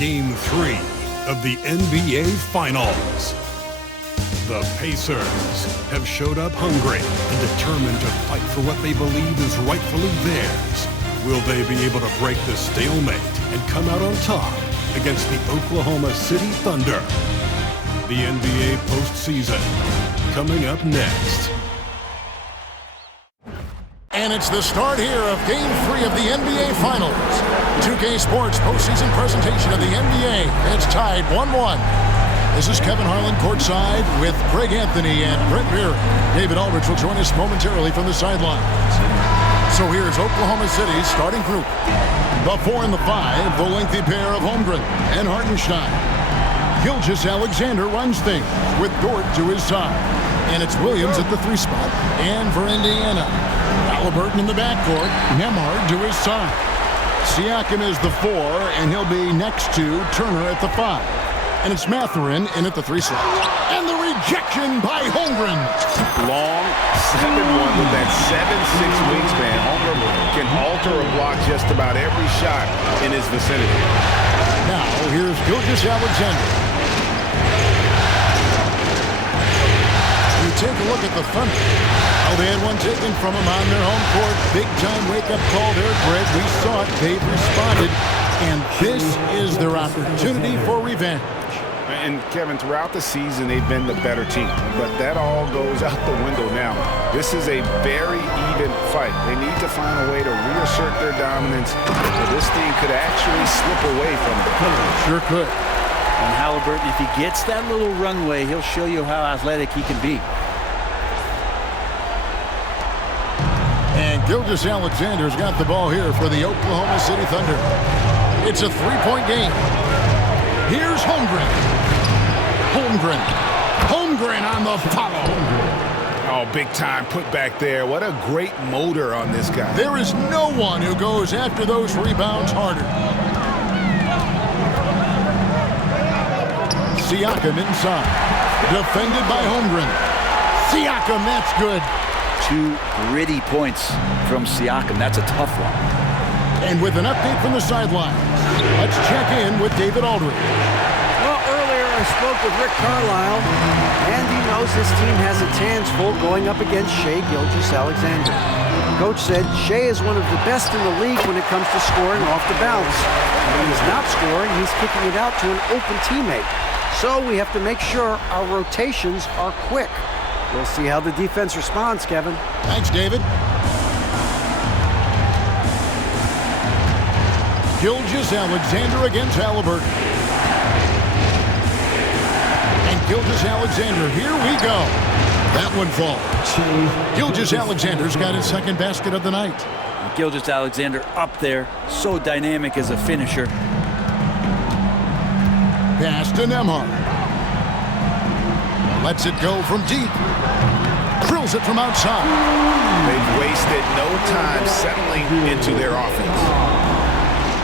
Game 3 of the NBA Finals. The Pacers have showed up hungry and determined to fight for what they believe is rightfully theirs. Will they be able to break the stalemate and come out on top against the Oklahoma City Thunder? The NBA postseason coming up next. And it's the start here of Game 3 of the NBA Finals. 2K Sports postseason presentation of the NBA. It's tied 1-1. This is Kevin Harlan courtside with Greg Anthony and Brett Beer. David Aldridge will join us momentarily from the sidelines. So here's Oklahoma City's starting group. The 4 and the 5, the lengthy pair of Holmgren and Hartenstein. Gilgeous-Alexander runs things with Dort to his side. And it's Williams at the 3 spot. And for Indiana, Halliburton in the backcourt, Nembhard to his side. Siakam is the 4, and he'll be next to Turner at the 5. And it's Mathurin in at the 3 slot. And the rejection by Holmgren. Long 7'1" with that 7'6" wingspan. Holmgren can alter a block just about every shot in his vicinity. Now, here's Gilgeous-Alexander. You take a look at the Thunder. Oh, they had one taken from them on their home court. Big-time wake-up call there, Greg. We saw it. They've responded. And this is their opportunity for revenge. And, Kevin, throughout the season, they've been the better team. But that all goes out the window now. This is a very even fight. They need to find a way to reassert their dominance, or this thing could actually slip away from them. Sure could. And Halliburton, if he gets that little runway, he'll show you how athletic he can be. And Gilgeous-Alexander's got the ball here for the Oklahoma City Thunder. It's a 3-point game. Here's Holmgren. Holmgren on the follow. Oh, big time put back there. What a great motor on this guy. There is no one who goes after those rebounds harder. Siakam inside. Defended by Holmgren. Siakam, that's good. 2 gritty points from Siakam. That's a tough one. And with an update from the sidelines, let's check in with David Aldridge. Well, earlier I spoke with Rick Carlisle, and he knows his team has its hands full going up against Shai Gilgeous-Alexander. Coach said Shai is one of the best in the league when it comes to scoring off the bounce. When he's not scoring, he's kicking it out to an open teammate. So we have to make sure our rotations are quick. We'll see how the defense responds, Kevin. Thanks, David. Gilgeous-Alexander against Halliburton. And Gilgeous-Alexander, here we go. That one falls. Gilgeous-Alexander's got his second basket of the night. Gilgeous-Alexander up there, so dynamic as a finisher. Pass to Nembhard. Lets it go from deep. Drills it from outside. They've wasted no time settling into their offense.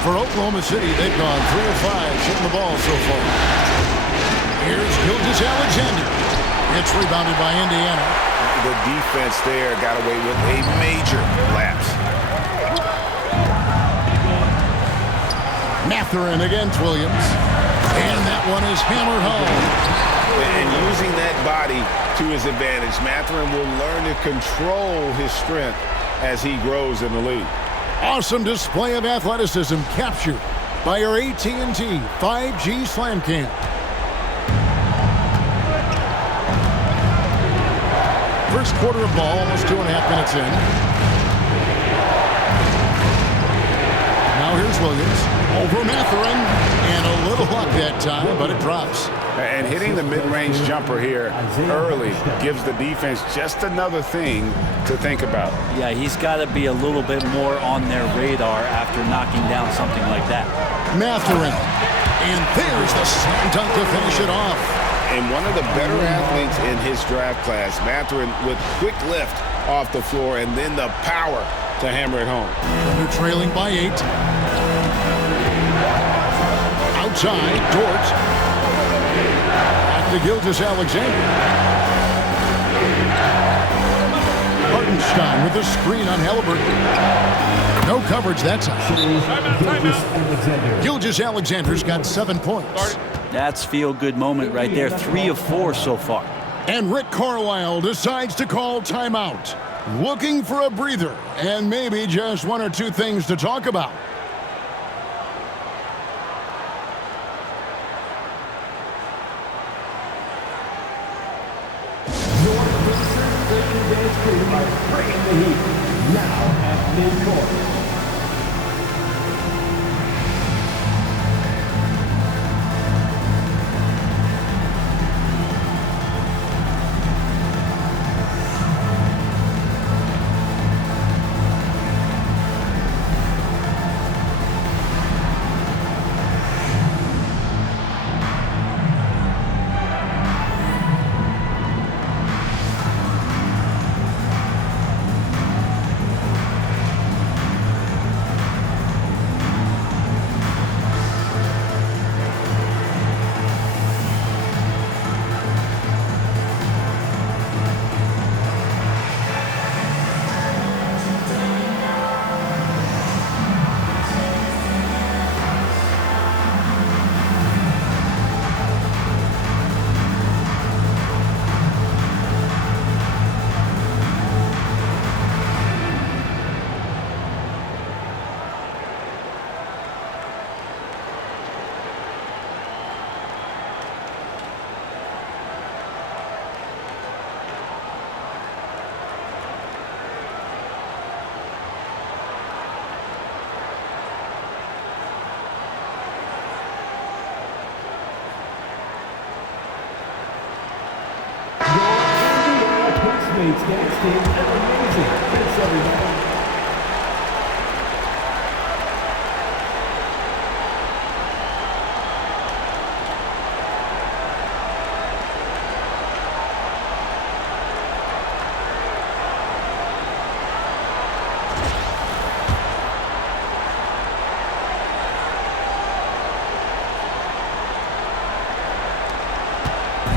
For Oklahoma City, they've gone 3 of 5 shooting the ball so far. Here's Gilgeous-Alexander. It's rebounded by Indiana. The defense there got away with a major lapse. Mathurin against Williams. And that one is hammered home. And using that body to his advantage, Mathurin will learn to control his strength as he grows in the league. Awesome display of athleticism captured by our AT&T 5G Slam Cam. First quarter of ball, almost 2.5 minutes in. Now here's Williams over Mathurin, and a little luck that time, but it drops. And hitting the mid-range jumper here early gives the defense just another thing to think about. Yeah, he's got to be a little bit more on their radar after knocking down something like that. Mathurin, and there's the slam dunk to finish it off. And one of the better athletes in his draft class, Mathurin, with quick lift off the floor and then the power to hammer it home. They're trailing by 8. Outside, Dort. Back to Gilgeous-Alexander. Hartenstein with the screen on Halliburton. No coverage that time. Gilgeous Alexander's got 7 points. That's feel-good moment right there. 3 of 4 so far. And Rick Carlisle decides to call timeout. Looking for a breather and maybe just 1 or 2 things to talk about. Your visitors, the Luguentz crew, are bringing the heat. Now at midcourt. Next team, amazing. Thanks, everybody.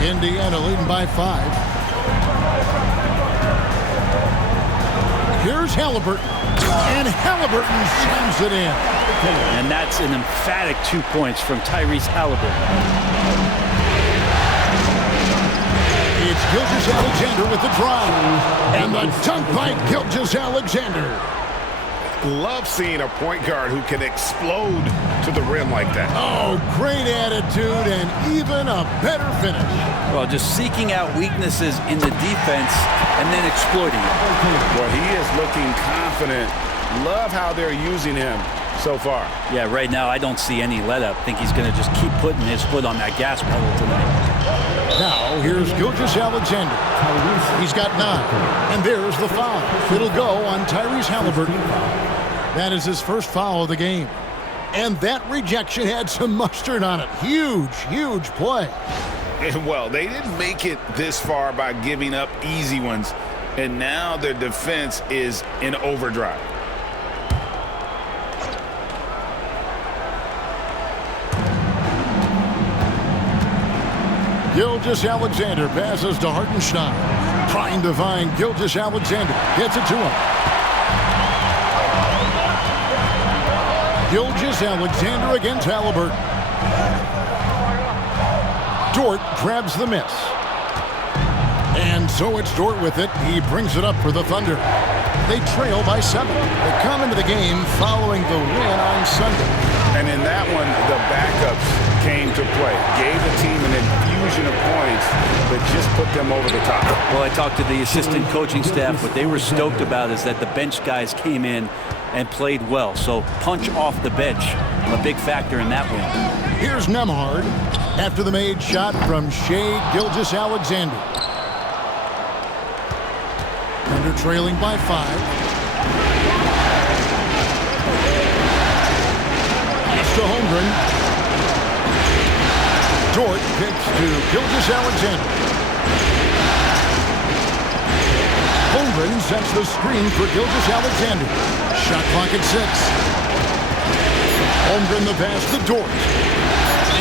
Indiana leading by 5. Here's Halliburton, and Halliburton slams it in. And that's an emphatic 2 points from Tyrese Halliburton. It's Gilgeous Alexander with the drive, and the dunk by Gilgeous Alexander. Love seeing a point guard who can explode to the rim like that. Oh, great attitude and even a better finish. Well, just seeking out weaknesses in the defense and then exploiting it. Well, he is looking confident. Love how they're using him so far. Yeah, right now I don't see any let-up. I think he's going to just keep putting his foot on that gas pedal tonight. Now, here's Gilgeous Alexander. He's got 9, and there's the foul. It'll go on Tyrese Halliburton. That is his first foul of the game. And that rejection had some mustard on it. Huge, huge play. And well, they didn't make it this far by giving up easy ones. And now their defense is in overdrive. Gilgeous Alexander passes to Hartenstein. Trying to find Gilgeous Alexander. Gets it to him. Gilgeous Alexander against Halliburton. Dort grabs the miss. And so it's Dort with it. He brings it up for the Thunder. They trail by 7. They come into the game following the win on Sunday. And in that one, the backups came to play. Gave the team an infusion of points that just put them over the top. Well, I talked to the assistant coaching staff. What they were stoked about is that the bench guys came in and played well. So punch off the bench, a big factor in that win. Here's Nembhard after the made shot from Shai Gilgeous Alexander. Thunder trailing by 5. Pass to Holmgren. Dort kicks to Gilgeous Alexander. Holmgren sets the screen for Gilgeous Alexander. Shot clock at 6. Holmgren the pass to Dort.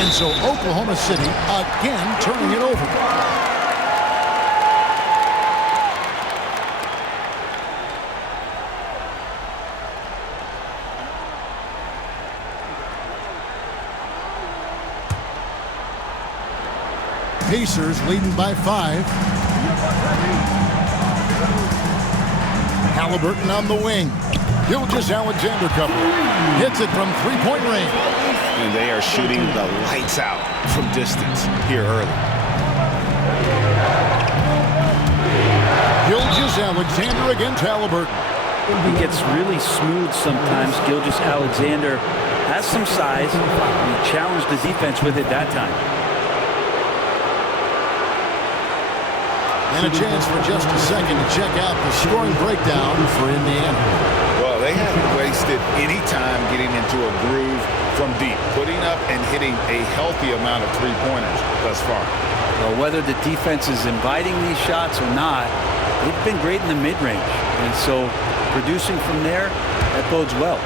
And so Oklahoma City again turning it over. Pacers leading by 5. Halliburton on the wing. Gilgeous-Alexander cover. Hits it from three-point range. And they are shooting the lights out from distance here early. Gilgeous-Alexander against Halliburton. He gets really smooth sometimes. Gilgeous-Alexander has some size. He challenged the defense with it that time. And a chance for just a second to check out the scoring breakdown for Indiana. Well, they haven't wasted any time getting into a groove from deep, putting up and hitting a healthy amount of three-pointers thus far. Well, whether the defense is inviting these shots or not, they've been great in the mid-range. And so producing from there, that bodes well.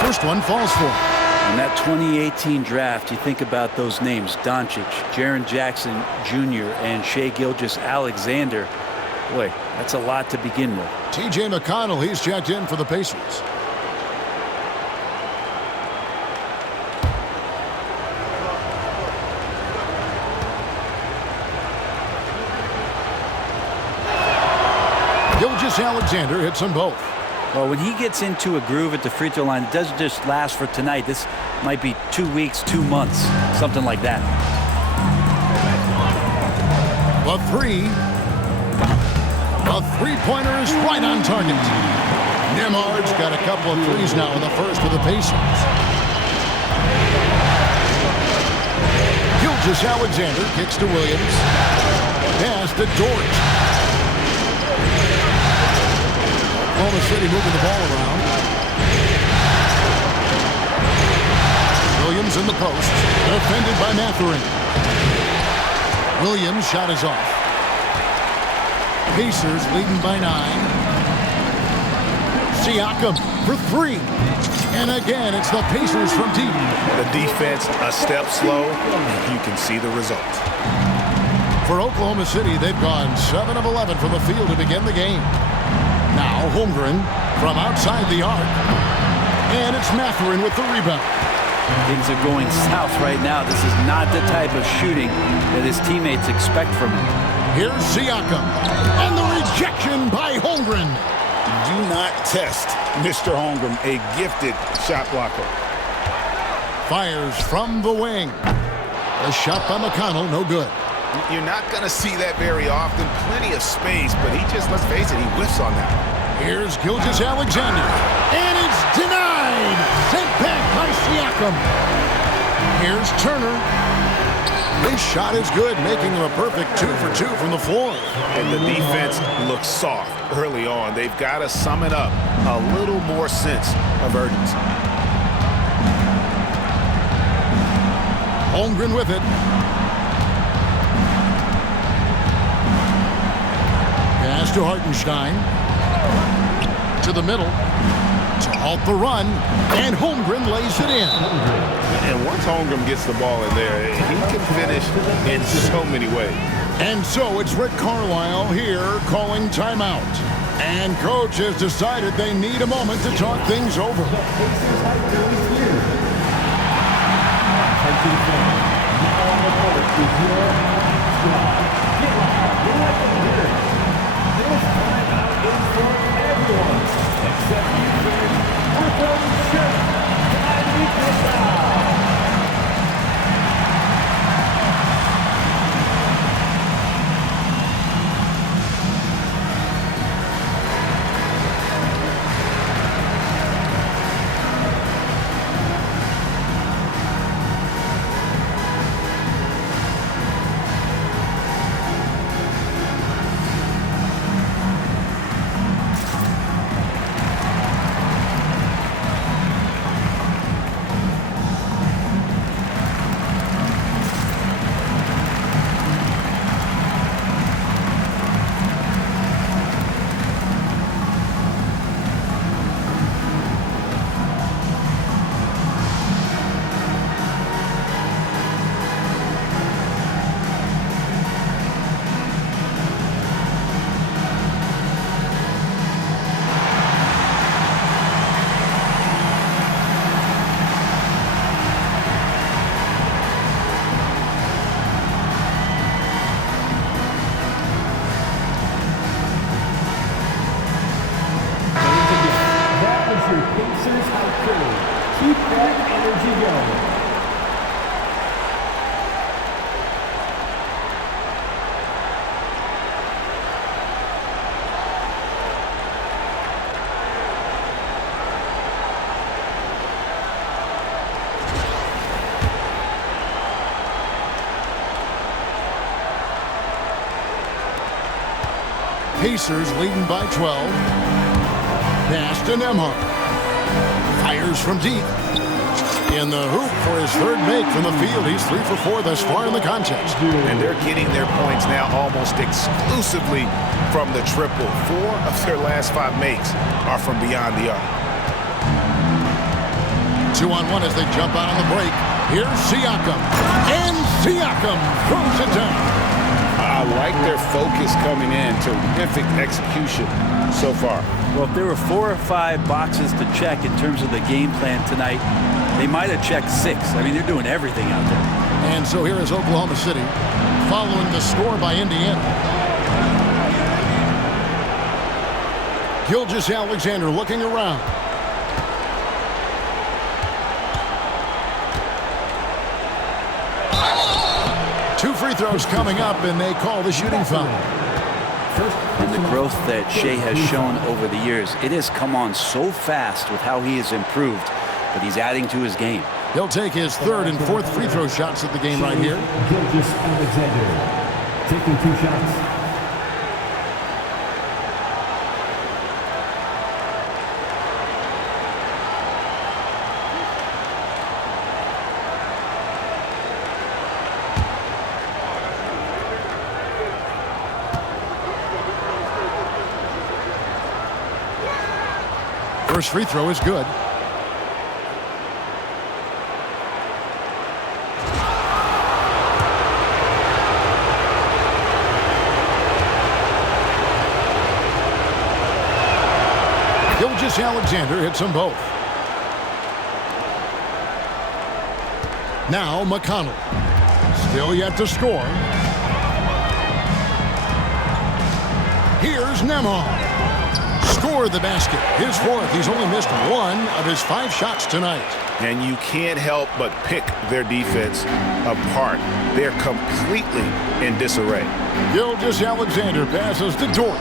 First one falls for him. In that 2018 draft, you think about those names, Doncic, Jaren Jackson Jr., and Shai Gilgeous-Alexander. Boy, that's a lot to begin with. T.J. McConnell, he's checked in for the Pacers. Gilgeous-Alexander hits them both. Well, when he gets into a groove at the free throw line, it doesn't just last for tonight. This might be 2 weeks, 2 months, something like that. A three-pointer is right on target. Nembhard's got a couple of threes now in the first for the Pacers. Gilgeous-Alexander kicks to Williams. Pass to Dort. Oklahoma City moving the ball around. Williams in the post. Defended by Mathurin. Williams' shot is off. Pacers leading by 9. Siakam for 3. And again, it's the Pacers from deep. The defense a step slow, and you can see the result. For Oklahoma City, they've gone 7 of 11 from the field to begin the game. Now Holmgren from outside the arc. And it's Mathurin with the rebound. Things are going south right now. This is not the type of shooting that his teammates expect from him. Here's Siakam. And the rejection by Holmgren. Do not test Mr. Holmgren, a gifted shot blocker. Fires from the wing. A shot by McConnell, no good. You're not going to see that very often. Plenty of space, but he just, let's face it, he whiffs on that. Here's Gilgeous-Alexander. And it's denied. Sent back by Siakam. Here's Turner. This shot is good, making him a perfect 2 for 2 from the floor. And the defense looks soft early on. They've got to sum it up. A little more sense of urgency. Holmgren with it. Pass to Hartenstein. To the middle. To halt the run. And Holmgren lays it in. And once Holmgren gets the ball in there, he can finish in so many ways. And so it's Rick Carlisle here calling timeout. And coach has decided they need a moment to talk things over. This timeout is for everyone, except you fans. We're throwing shit. Time to get out. Pacers haiku. Keep that energy going. Pacers leading by 12. Pass to Nembhard. Fires from deep. In the hoop for his third make from the field. He's 3 for 4 thus far in the contest. And they're getting their points now almost exclusively from the triple. 4 of their last 5 makes are from beyond the arc. 2-on-1 as they jump out on the break. Here's Siakam. And Siakam throws it down. I like their focus coming in. Terrific execution so far. Well, if there were 4 or 5 boxes to check in terms of the game plan tonight, they might have checked 6. I mean, they're doing everything out there. And so here is Oklahoma City following the score by Indiana. Gilgeous-Alexander looking around. Two free throws coming up, and they call the shooting foul. And the growth that Shea has shown over the years, it has come on so fast with how he has improved, but he's adding to his game. He'll take his third and fourth free throw shots at the game right here. Gilgeous-Alexander taking 2 shots. First free throw is good. Gilgeous-Alexander hits them both. Now McConnell. Still yet to score. Here's Nembhard. Score the basket. His 4th. He's only missed 1 of his 5 shots tonight. And you can't help but pick their defense apart. They're completely in disarray. Gilgeous-Alexander passes to Dort.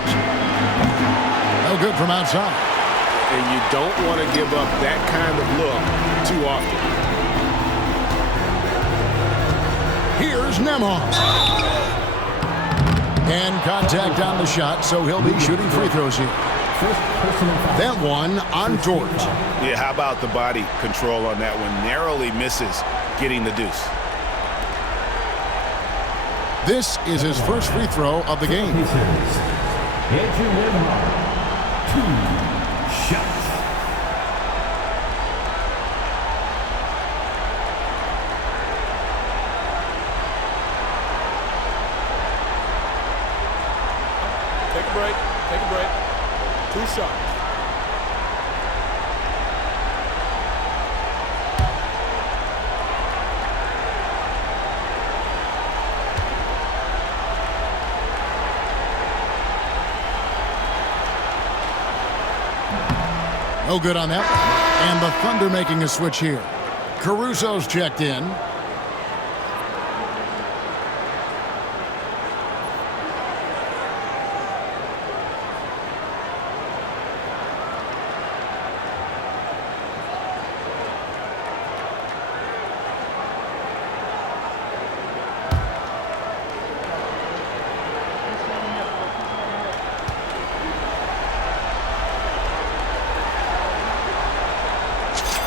No good from outside. And you don't want to give up that kind of look too often. Here's Nembhard. And contact on the shot, so he'll be shooting free throws here. That one on Dort. Yeah, how about the body control on that one? Narrowly misses getting the deuce. This is his first free throw of the game. Andrew Nembhard, 2 shots. Take a break. Take a break. 2 shots. No good on that. And the Thunder making a switch here. Caruso's checked in.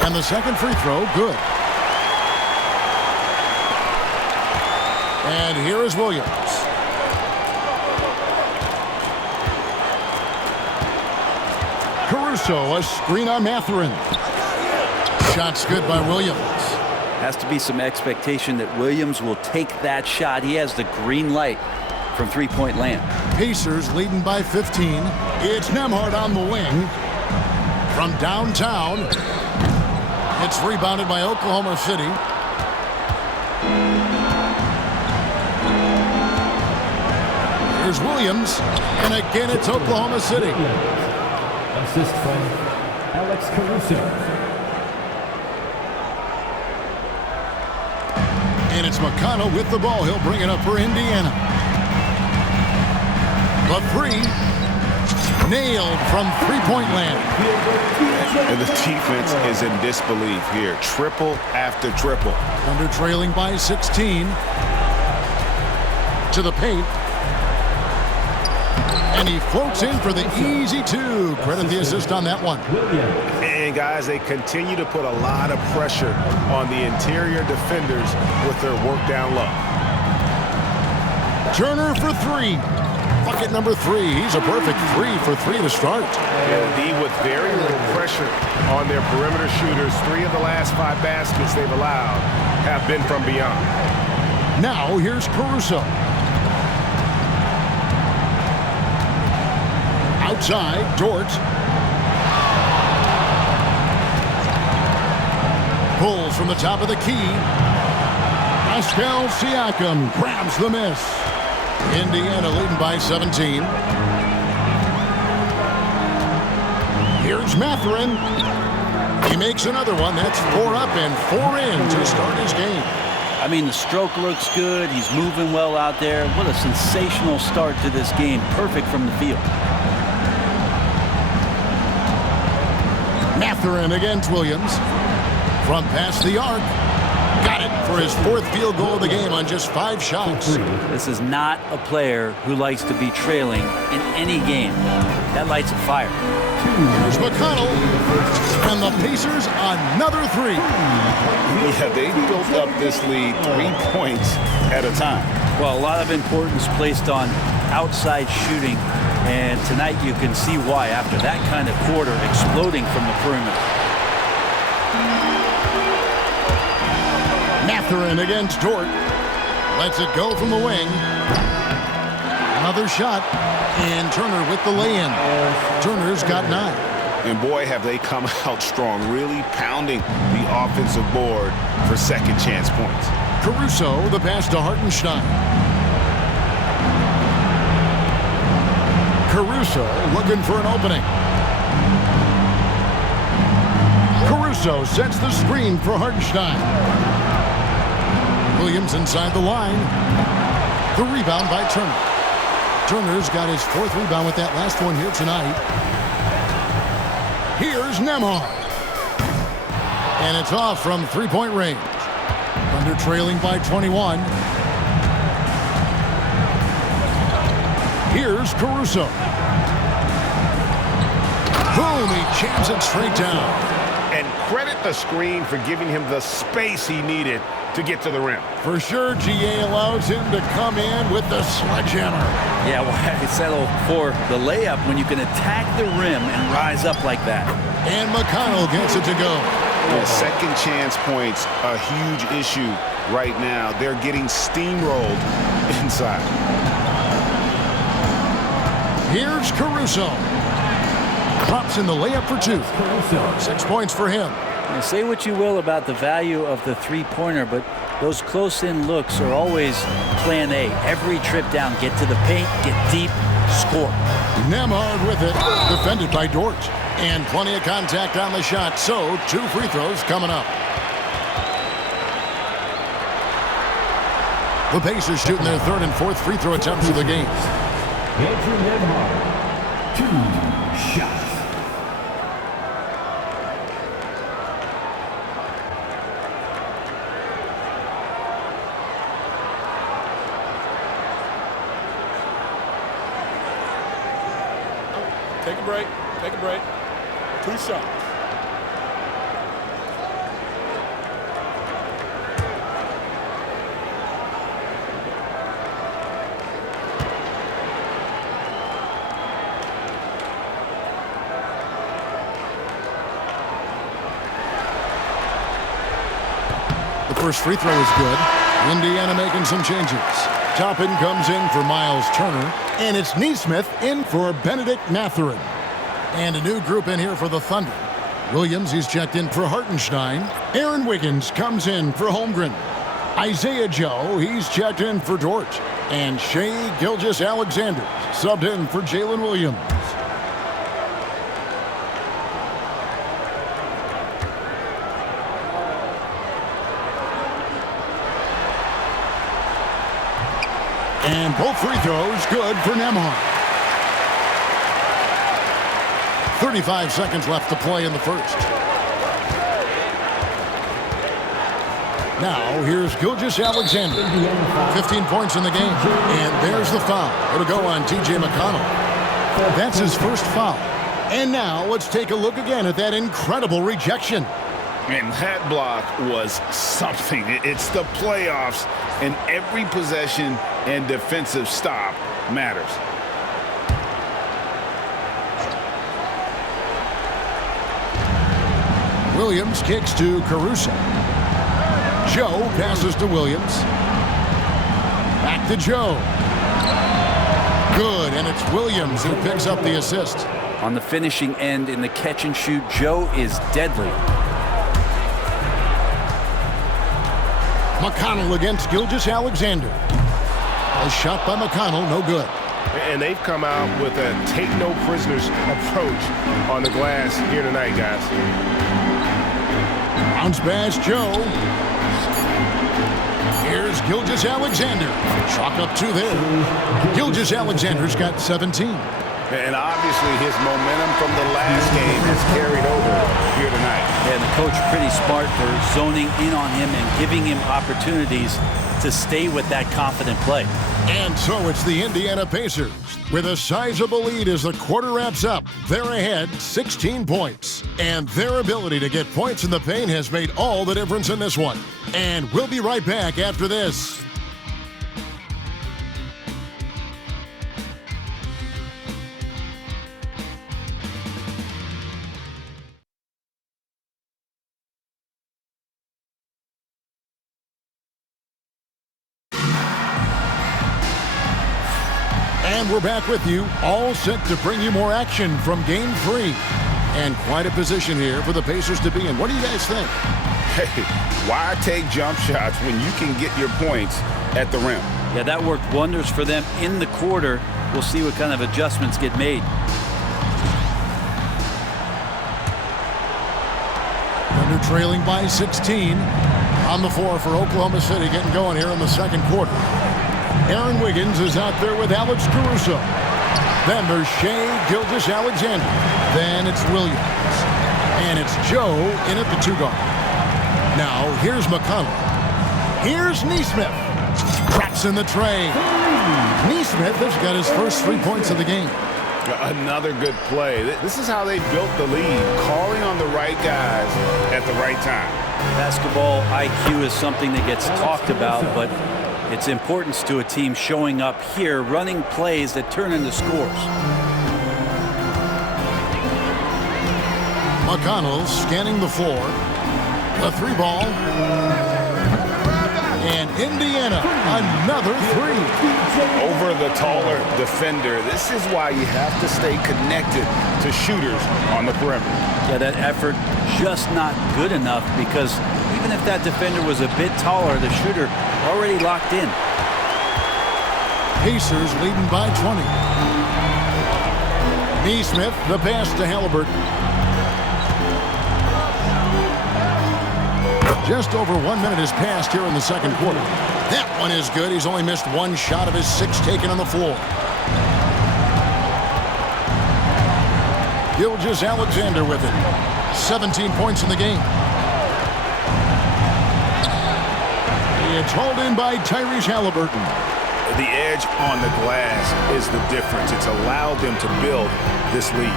And the second free throw, good. And here is Williams. Caruso, a screen on Mathurin. Shot's good by Williams. Has to be some expectation that Williams will take that shot. He has the green light from three-point land. Pacers leading by 15. It's Nembhard on the wing. From downtown. It's rebounded by Oklahoma City. Here's Williams. And again, it's Oklahoma City. Assist from Alex Alex Caruso. And it's McConnell with the ball. He'll bring it up for Indiana. The three. Nailed from three-point land. And the defense is in disbelief here. Triple after triple. Thunder trailing by 16. To the paint. And he floats in for the easy two. Credit the assist on that one. And guys, they continue to put a lot of pressure on the interior defenders with their work down low. Turner for three. Bucket number 3. He's a perfect 3 for 3 to start. Yeah, D with very little pressure on their perimeter shooters. 3 of the last 5 baskets they've allowed have been from beyond. Now here's Caruso. Outside, Dort. Pulls from the top of the key. Pascal Siakam grabs the miss. Indiana leading by 17. Here's Mathurin. He makes another one. That's 4 up and 4 in to start his game. I mean, the stroke looks good. He's moving well out there. What a sensational start to this game. Perfect from the field. Mathurin against Williams. From past the arc. Got it for his 4th field goal of the game on just 5 shots. This is not a player who likes to be trailing in any game. That lights a fire. Here's McConnell. And the Pacers another 3. Yeah, they built up this lead 3 points at a time. Well, a lot of importance placed on outside shooting. And tonight you can see why after that kind of quarter exploding from the perimeter. Mathurin against Dort. Lets it go from the wing. Another shot. And Turner with the lay-in. Turner's got 9. And boy, have they come out strong, really pounding the offensive board for second chance points. Caruso, the pass to Hartenstein. Caruso looking for an opening. Caruso sets the screen for Hartenstein. Williams inside the line. The rebound by Turner. Turner's got his 4th rebound with that last one here tonight. Here's Nembhard. And it's off from 3-point range. Thunder trailing by 21. Here's Caruso. Boom, he jams it straight down. And credit the screen for giving him the space he needed to get to the rim. For sure, GA allows him to come in with the sledgehammer. Yeah, why settle for the layup when you can attack the rim and rise up like that? And McConnell gets it to go. Yeah, second chance points, a huge issue right now. They're getting steamrolled inside. Here's Caruso. Drops in the layup for 2. 6 points for him. Now, say what you will about the value of the three-pointer, but those close-in looks are always plan A. Every trip down, get to the paint, get deep, score. Nembhard with it, defended by Dort. And plenty of contact on the shot, so 2 free throws coming up. The Pacers shooting their 3rd and 4th free throw attempts of the game. Andrew Nembhard, 2 shots. Take a break. Take a break. 2 shots. The first free throw is good. Indiana making some changes. Toppin comes in for Miles Turner. And it's Neesmith in for Benedict Mathurin. And a new group in here for the Thunder. Williams, he's checked in for Hartenstein. Aaron Wiggins comes in for Holmgren. Isaiah Joe, he's checked in for Dort. And Shai Gilgeous-Alexander subbed in for Jalen Williams. And both free throws good for Nembhard. 35 seconds left to play in the first. Now, here's Gilgeous-Alexander. 15 points in the game. And there's the foul. It'll go on T.J. McConnell. That's his first foul. And now, let's take a look again at that incredible rejection. And that block was something. It's the playoffs, and every possession and defensive stop matters. Williams kicks to Caruso. Joe passes to Williams. Back to Joe. Good, and it's Williams who picks up the assist. On the finishing end in the catch and shoot, Joe is deadly. McConnell against Gilgeous-Alexander. A shot by McConnell, no good. And they've come out with a take-no-prisoners approach on the glass here tonight, guys. Bounce pass, Joe. Here's Gilgeous-Alexander. Chalk up 2 there. Gilgeous-Alexander's got 17. And obviously his momentum from the last game has carried over here tonight. And the coach pretty smart for zoning in on him and giving him opportunities to stay with that confident play. And so it's the Indiana Pacers with a sizable lead as the quarter wraps up. They're ahead 16 points. And their ability to get points in the paint has made all the difference in this one. And we'll be right back after this. And we're back with you, all set to bring you more action from Game 3. And quite a position here for the Pacers to be in. What do you guys think? Hey, why take jump shots when you can get your points at the rim? Yeah, that worked wonders for them in the quarter. We'll see what kind of adjustments get made. Thunder trailing by 16 on the floor for Oklahoma City, getting going here in the second quarter. Aaron Wiggins is out there with Alex Caruso. Then there's Shea Gilgeous-Alexander. Then it's Williams. And it's Joe in at the 2 guard. Now here's McConnell. Here's Nesmith. Drops in the tray. Nesmith has got his first 3 points of the game. Another good play. This is how they built the lead, calling on the right guys at the right time. Basketball IQ is something that gets talked about, but its importance to a team showing up here, running plays that turn into scores. McConnell scanning the floor. The 3 ball. And Indiana, another 3. Over the taller defender. This is why you have to stay connected to shooters on the perimeter. Yeah, that effort just not good enough, because even if that defender was a bit taller, the shooter already locked in. Pacers leading by 20. Nesmith, the pass to Halliburton. Just over 1 minute has passed here in the second quarter. That one is good. He's only missed 1 shot of his 6 taken on the floor. Gilgeous-Alexander with it. 17 points in the game. It's hauled in by Tyrese Halliburton. The edge on the glass is the difference. It's allowed them to build this lead.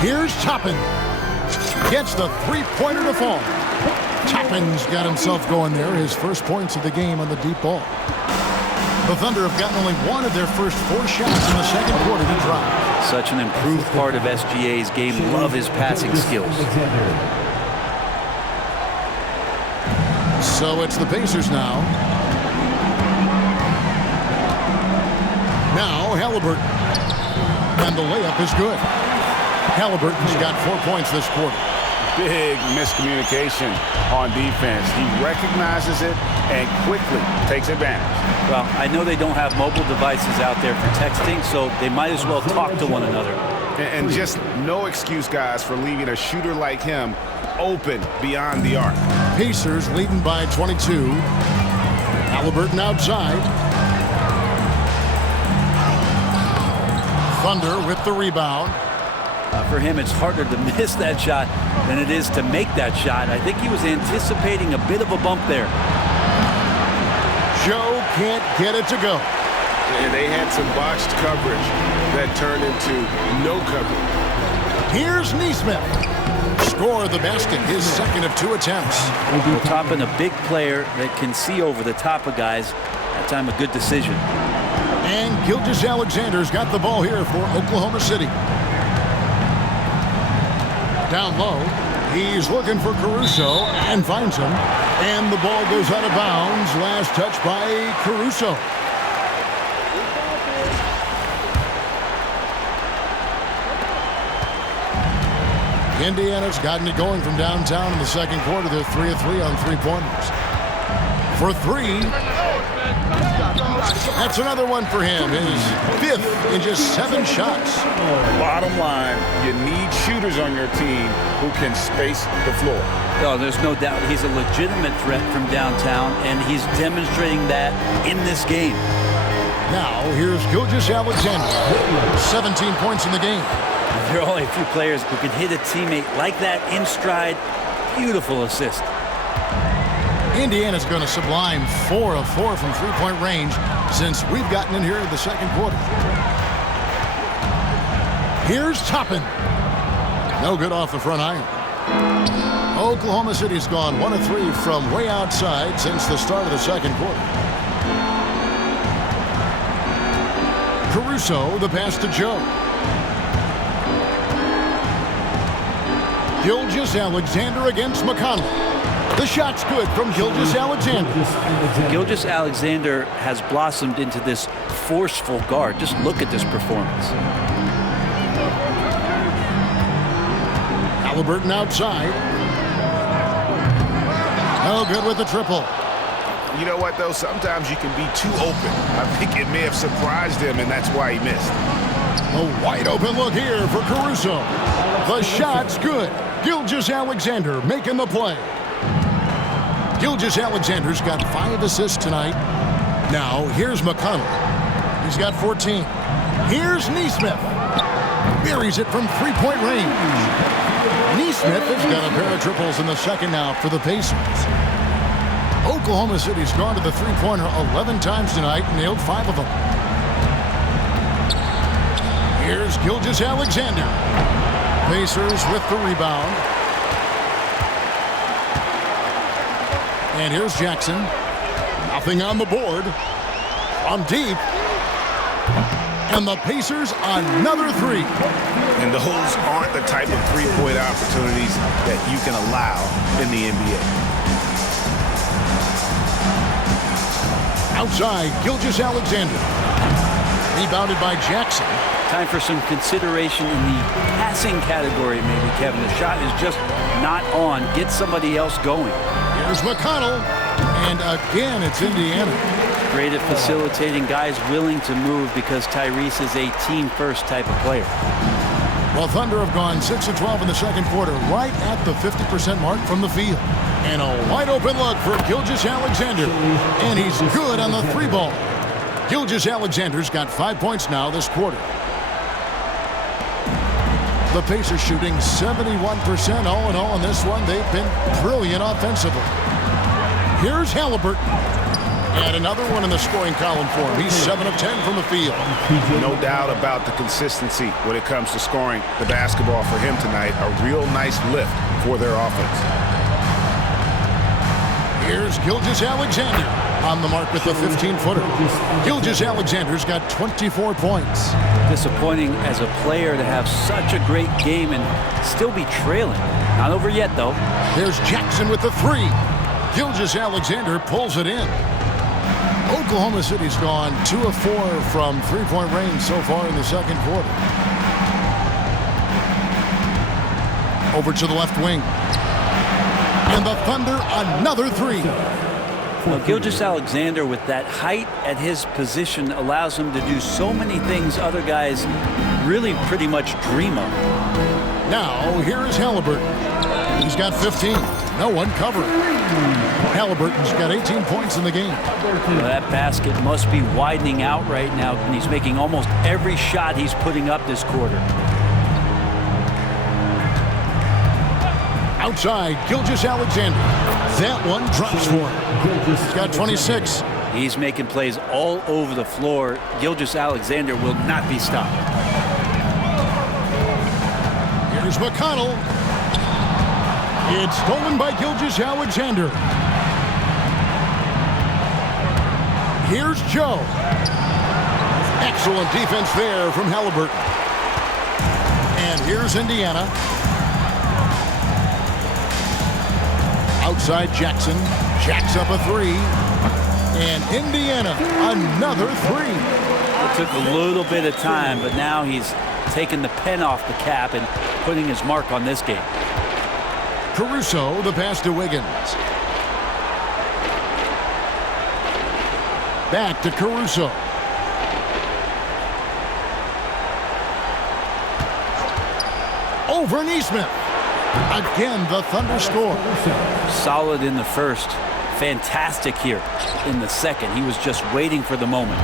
Here's Toppin. Gets the 3-pointer to fall. Toppin's got himself going there. His first points of the game on the deep ball. The Thunder have gotten only 1 of their first 4 shots in the second quarter to drop. Such an improved part of SGA's game. Love his passing skills. So it's the Pacers now. Now Halliburton. And the layup is good. Halliburton's got 4 points this quarter. Big miscommunication on defense. He recognizes it and quickly takes advantage. Well, I know they don't have mobile devices out there for texting, so they might as well talk to one another. And just no excuse, guys, for leaving a shooter like him open beyond the arc. Pacers leading by 22. Halliburton outside. Thunder with the rebound. For him, it's harder to miss that shot than it is to make that shot. I think he was anticipating a bit of a bump there. Joe can't get it to go. And they had some botched coverage that turned into no coverage. Here's Neesmith. Score the basket, his second of 2 attempts. Well, topping a big player that can see over the top of guys, that time a good decision. And Gilgeous-Alexander's got the ball here for Oklahoma City. Down low, he's looking for Caruso and finds him. And the ball goes out of bounds. Last touch by Caruso. Indiana's gotten it going from downtown in the second quarter. They're 3 of 3 on 3-pointers. For 3. That's another one for him. His 5th in just 7 shots. Bottom line, you need shooters on your team who can space the floor. Oh, there's no doubt he's a legitimate threat from downtown, and he's demonstrating that in this game. Now, here's Gilgeous-Alexander. 17 points in the game. There are only a few players who can hit a teammate like that in stride. Beautiful assist. Indiana's going to sublime 4 of 4 from 3-point range since we've gotten in here in the second quarter. Here's Toppin. No good off the front iron. Oklahoma City's gone 1 of 3 from way outside since the start of the second quarter. Caruso, the pass to Joe. Gilgeous-Alexander against McConnell. The shot's good from Gilgeous-Alexander. Gilgeous-Alexander has blossomed into this forceful guard. Just look at this performance. Halliburton outside. No good with the triple. You know what, though? Sometimes you can be too open. I think it may have surprised him, and that's why he missed. A wide open look here for Caruso. The shot's good. Gilgeous-Alexander making the play. Gilgeous-Alexander's got 5 assists tonight. Now, here's McConnell. He's got 14. Here's Neesmith. Buries it from 3-point range. Neesmith has got a pair of triples in the second now for the Pacers. Oklahoma City's gone to the 3-pointer 11 times tonight and nailed 5 of them. Here's Gilgeous-Alexander. Pacers with the rebound. And here's Jackson. Nothing on the board. From deep. And the Pacers another 3. And those aren't the type of 3-point opportunities that you can allow in the NBA. Outside, Gilgeous-Alexander. Rebounded by Jackson. Time for some consideration in the passing category, maybe, Kevin. The shot is just not on. Get somebody else going. Here's McConnell. And again, it's Indiana. Great at facilitating guys willing to move because Tyrese is a team-first type of player. Well, Thunder have gone 6 of 12 in the second quarter, right at the 50% mark from the field. And a wide open look for Gilgeous-Alexander. And he's good on the 3-ball. Gilgeous-Alexander's got 5 points now this quarter. The Pacers shooting 71% all in all in this one. They've been brilliant offensively. Here's Halliburton. And another one in the scoring column for him. He's 7 of 10 from the field. No doubt about the consistency when it comes to scoring the basketball for him tonight. A real nice lift for their offense. Here's Gilgeous-Alexander on the mark with the 15-footer. Gilgeous-Alexander's got 24 points. Disappointing as a player to have such a great game and still be trailing. Not over yet, though. There's Jackson with the 3. Gilgeous-Alexander pulls it in. Oklahoma City's gone 2 of 4 from 3-point range so far in the second quarter. Over to the left wing. And the Thunder another 3. Well, Gilgeous-Alexander with that height at his position allows him to do so many things other guys really pretty much dream of. Now, here is Halliburton. He's got 15. No one covered. Halliburton's got 18 points in the game. Well, that basket must be widening out right now, and he's making almost every shot he's putting up this quarter. Outside, Gilgeous-Alexander. That one drops for him. He's got 26. He's making plays all over the floor. Gilgeous-Alexander will not be stopped. Here's McConnell. It's stolen by Gilgeous-Alexander. Here's Joe. Excellent defense there from Halliburton. And here's Indiana. Outside Jackson. Jacks up a three. And Indiana, another three. It took a little bit of time, but now he's taking the pen off the cap and putting his mark on this game. Caruso, the pass to Wiggins. Back to Caruso. Over Neesmith. Again, the Thunder score. Solid in the first. Fantastic here in the second. He was just waiting for the moment.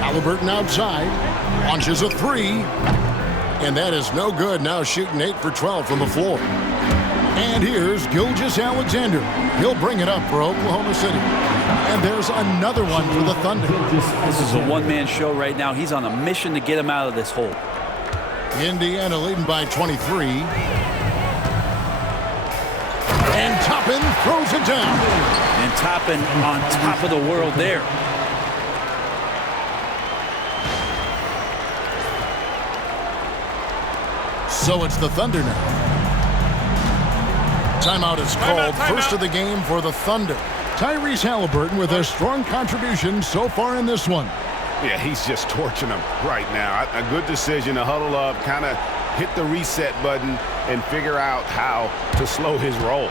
Halliburton outside. Launches a three. And that is no good. Now shooting 8 for 12 from the floor. And here's Gilgeous-Alexander. He'll bring it up for Oklahoma City. And there's another one for the Thunder. This is a one-man show right now. He's on a mission to get him out of this hole. Indiana leading by 23. And Toppin throws it down. And Toppin on top of the world there. So it's the Thunder now. Timeout is called. First of the game for the Thunder. Tyrese Halliburton with a strong contribution so far in this one. Yeah, he's just torching them right now. A good decision to huddle up, kind of hit the reset button, and figure out how to slow his roll.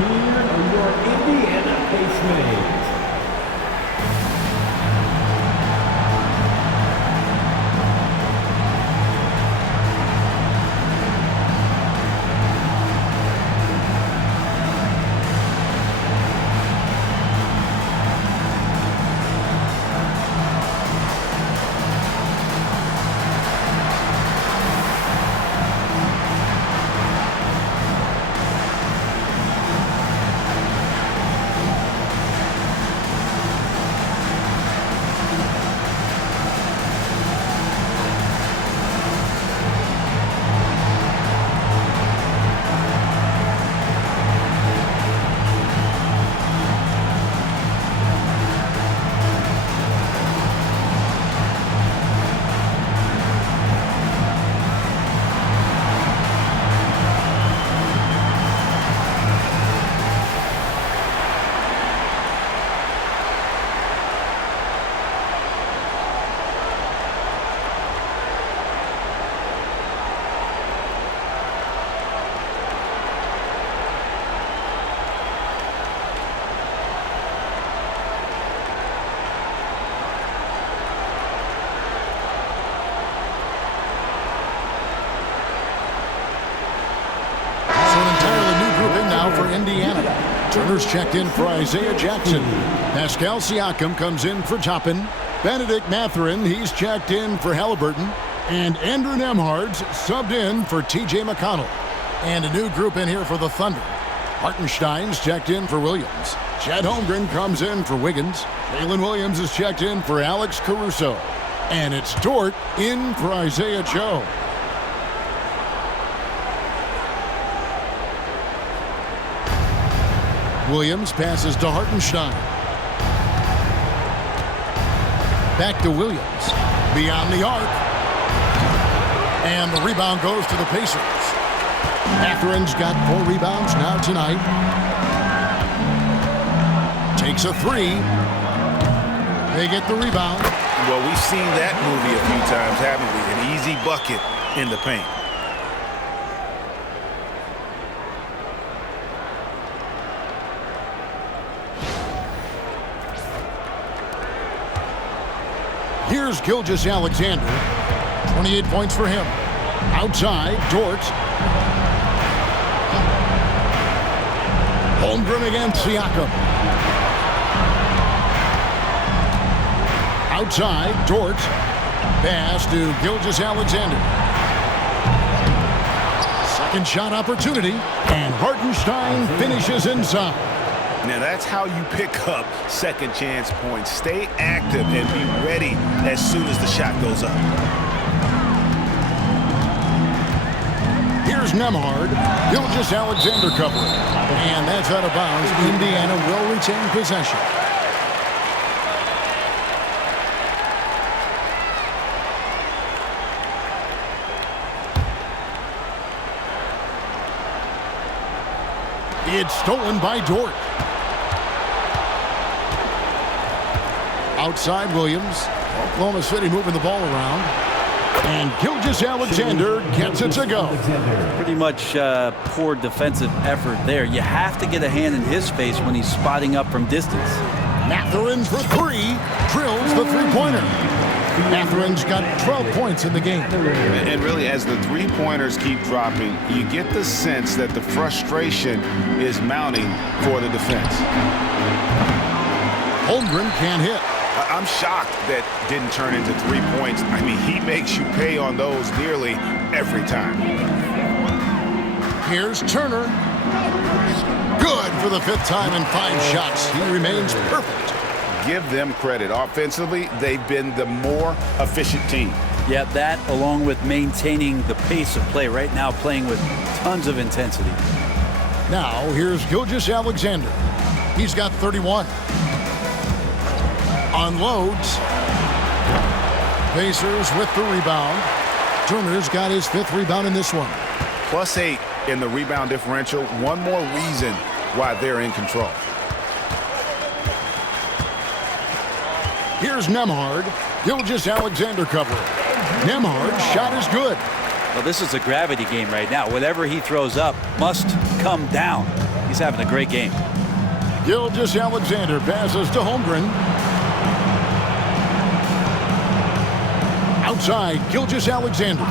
Here are your Indiana base names. Indiana. Turner's checked in for Isaiah Jackson. Pascal Siakam comes in for Toppin. Benedict Mathurin, he's checked in for Halliburton. And Andrew Nembhard's subbed in for T.J. McConnell. And a new group in here for the Thunder. Hartenstein's checked in for Williams. Chet Holmgren comes in for Wiggins. Jalen Williams is checked in for Alex Caruso. And it's Dort in for Isaiah Joe. Williams passes to Hartenstein. Back to Williams. Beyond the arc. And the rebound goes to the Pacers. Matherin's got 4 rebounds now tonight. Takes a 3. They get the rebound. Well, we've seen that movie a few times, haven't we? An easy bucket in the paint. Here's Gilgeous Alexander. 28 points for him. Outside, Dort. Holmgren against Siakam. Outside, Dort. Pass to Gilgeous Alexander. Second shot opportunity, and Hartenstein finishes inside. Now that's how you pick up second chance points. Stay active and be ready as soon as the shot goes up. Here's Nembhard. Gilgeous Alexander covering. And that's out of bounds. Indiana will retain possession. It's stolen by Dort. Outside Williams. Oklahoma City moving the ball around. And Gilgeous Alexander gets it to go. Pretty much poor defensive effort there. You have to get a hand in his face when he's spotting up from distance. Mathurin for three. Drills the three-pointer. Mathurin's got 12 points in the game. And really, as the three-pointers keep dropping, you get the sense that the frustration is mounting for the defense. Holmgren can't hit. I'm shocked that didn't turn into 3 points. I mean, he makes you pay on those nearly every time. Here's Turner. Good for the fifth time in 5 shots. He remains perfect. Give them credit. Offensively, they've been the more efficient team. Yeah, that along with maintaining the pace of play right now, playing with tons of intensity. Now, here's Gilgeous Alexander. He's got 31. Unloads. Pacers with the rebound. Turner's got his 5th rebound in this one. +8 in the rebound differential. One more reason why they're in control. Here's Nembhard. Gilgeous Alexander covering. Nembhard's shot is good. Well, this is a gravity game right now. Whatever he throws up must come down. He's having a great game. Gilgeous Alexander passes to Holmgren. Outside, Gilgeous Alexander.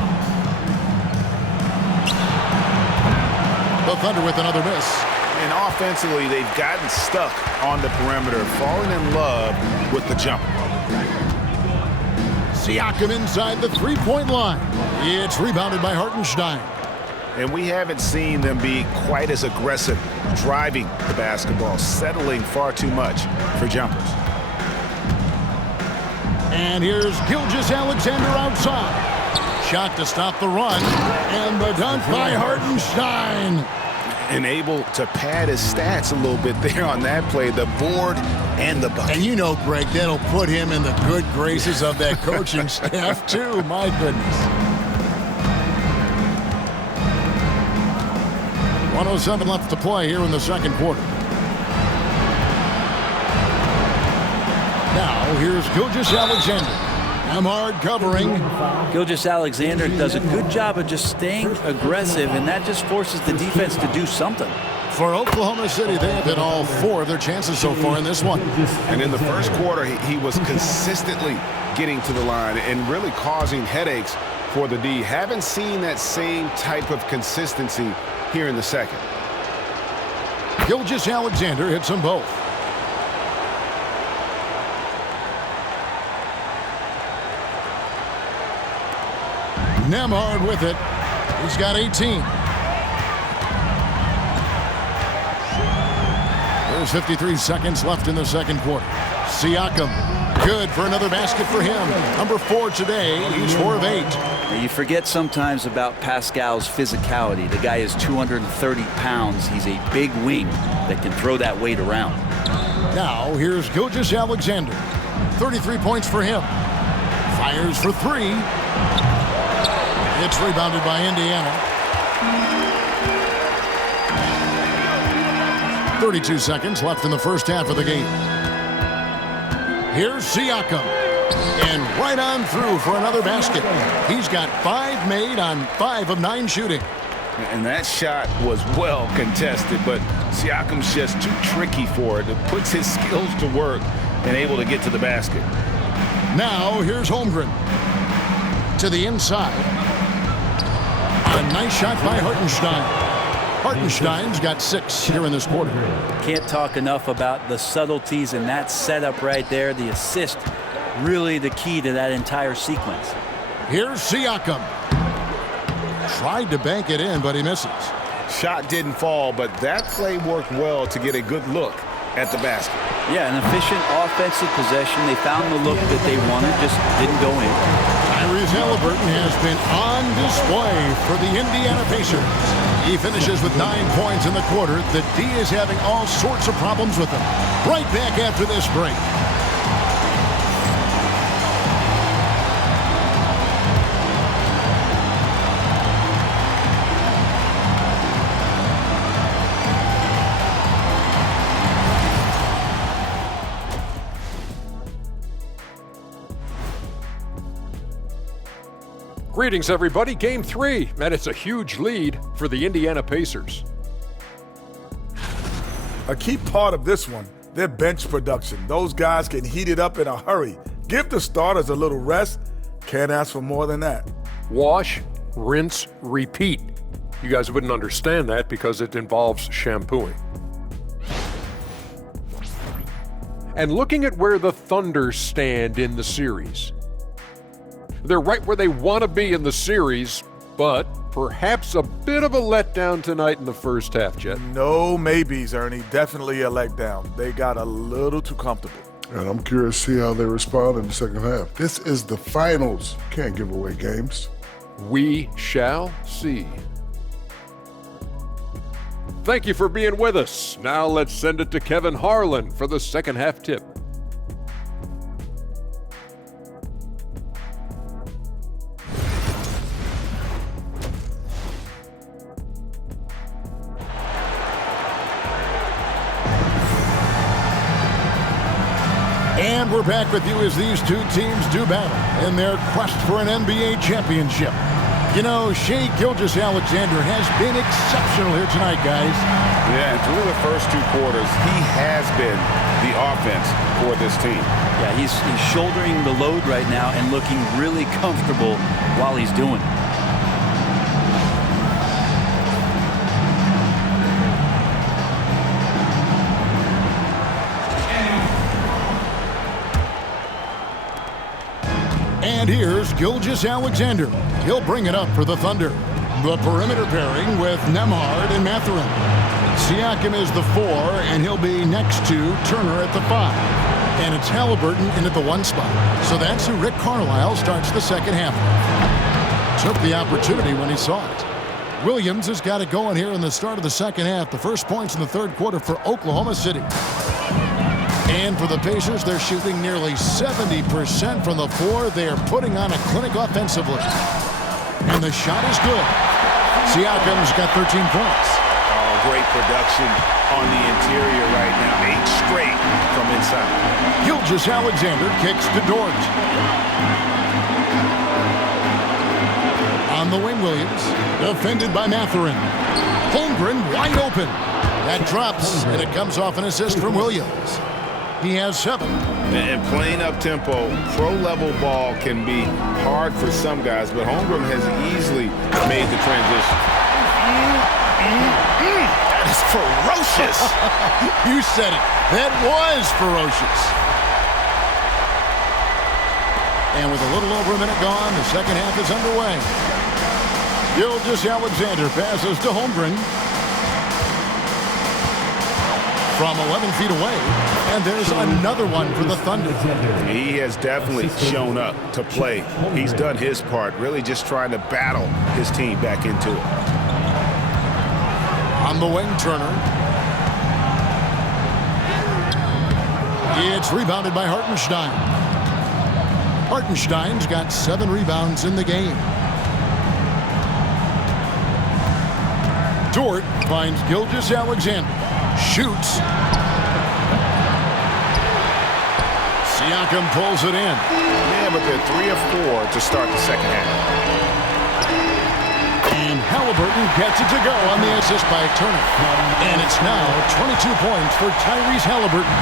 The Thunder with another miss. And offensively, they've gotten stuck on the perimeter, falling in love with the jumper. Siakam inside the three-point line. It's rebounded by Hartenstein. And we haven't seen them be quite as aggressive driving the basketball, settling far too much for jumpers. And here's Gilgeous Alexander outside. Shot to stop the run. And the dunk by Hartenstein. And able to pad his stats a little bit there on that play, the board and the bucket. And you know, Greg, that'll put him in the good graces of that coaching staff, too. My goodness. 1:07 left to play here in the second quarter. Now, here's Gilgeous Alexander. Nembhard covering. Gilgeous Alexander does a good job of just staying aggressive, and that just forces the defense to do something. For Oklahoma City, they have hit all 4 of their chances so far in this one. And in the first quarter, he was consistently getting to the line and really causing headaches for the D. Haven't seen that same type of consistency here in the second. Gilgeous Alexander hits them both. Nembhard with it. He's got 18. There's 53 seconds left in the second quarter. Siakam, good for another basket for him. Number 4 today. He's 4 of 8. You forget sometimes about Pascal's physicality. The guy is 230 pounds. He's a big wing that can throw that weight around. Now, here's Gilgeous Alexander. 33 points for him. Fires for 3. It's rebounded by Indiana. 32 seconds left in the first half of the game. Here's Siakam. And right on through for another basket. He's got 5 made on 5 of 9 shooting. And that shot was well contested, but Siakam's just too tricky for it. It puts his skills to work and able to get to the basket. Now here's Holmgren. To the inside. A nice shot by Hartenstein. Hartenstein's got 6 here in this quarter. Can't talk enough about the subtleties in that setup right there. The assist, really the key to that entire sequence. Here's Siakam. Tried to bank it in, but he misses. Shot didn't fall, but that play worked well to get a good look at the basket. Yeah, an efficient offensive possession. They found the look that they wanted, just didn't go in. Tyrese Halliburton has been on display for the Indiana Pacers. He finishes with 9 points in the quarter. The D is having all sorts of problems with him. Right back after this break. Greetings, everybody. Game 3, and it's a huge lead for the Indiana Pacers. A key part of this one, their bench production. Those guys can heat it up in a hurry. Give the starters a little rest. Can't ask for more than that. Wash, rinse, repeat. You guys wouldn't understand that because it involves shampooing. And looking at where the Thunder stand in the series. They're right where they want to be in the series, but perhaps a bit of a letdown tonight in the first half, Jet. No maybes, Ernie. Definitely a letdown. They got a little too comfortable. And I'm curious to see how they respond in the second half. This is the finals. Can't give away games. We shall see. Thank you for being with us. Now let's send it to Kevin Harlan for the second half tip. And we're back with you as these two teams do battle in their quest for an NBA championship. You know, Shai Gilgeous-Alexander has been exceptional here tonight, guys. Yeah, and through the first 2 quarters, he has been the offense for this team. Yeah, he's shouldering the load right now and looking really comfortable while he's doing it. And here's Gilgeous-Alexander. He'll bring it up for the Thunder. The perimeter pairing with Nembhard and Mathurin. Siakam is the 4, and he'll be next to Turner at the 5. And it's Halliburton in at the 1 spot. So that's who Rick Carlisle starts the second half with. Took the opportunity when he saw it. Williams has got it going here in the start of the second half. The first points in the third quarter for Oklahoma City. And for the Pacers, they're shooting nearly 70% from the floor. They are putting on a clinic offensively. And the shot is good. Siakam's got 13 points. Oh, great production on the interior right now. 8 straight from inside. Gilgeous-Alexander kicks to Dort. On the wing, Williams. Defended by Mathurin. Holmgren wide open. That drops, and it comes off an assist from Williams. He has 7. And playing up-tempo, pro-level ball can be hard for some guys, but Holmgren has easily made the transition. That is ferocious. You said it. That was ferocious. And with a little over a minute gone, the second half is underway. Gilgeous-Alexander passes to Holmgren. From 11 feet away, and there's another one for the Thunder. He has definitely shown up to play. He's done his part, really just trying to battle his team back into it. On the wing, Turner. It's rebounded by Hartenstein. Hartenstein's got 7 rebounds in the game. Dort finds Gilgeous-Alexander. Shoots. Siakam pulls it in. Yeah, but they're 3 of 4 to start the second half. And Halliburton gets it to go on the assist by Turner. And it's now 22 points for Tyrese Halliburton.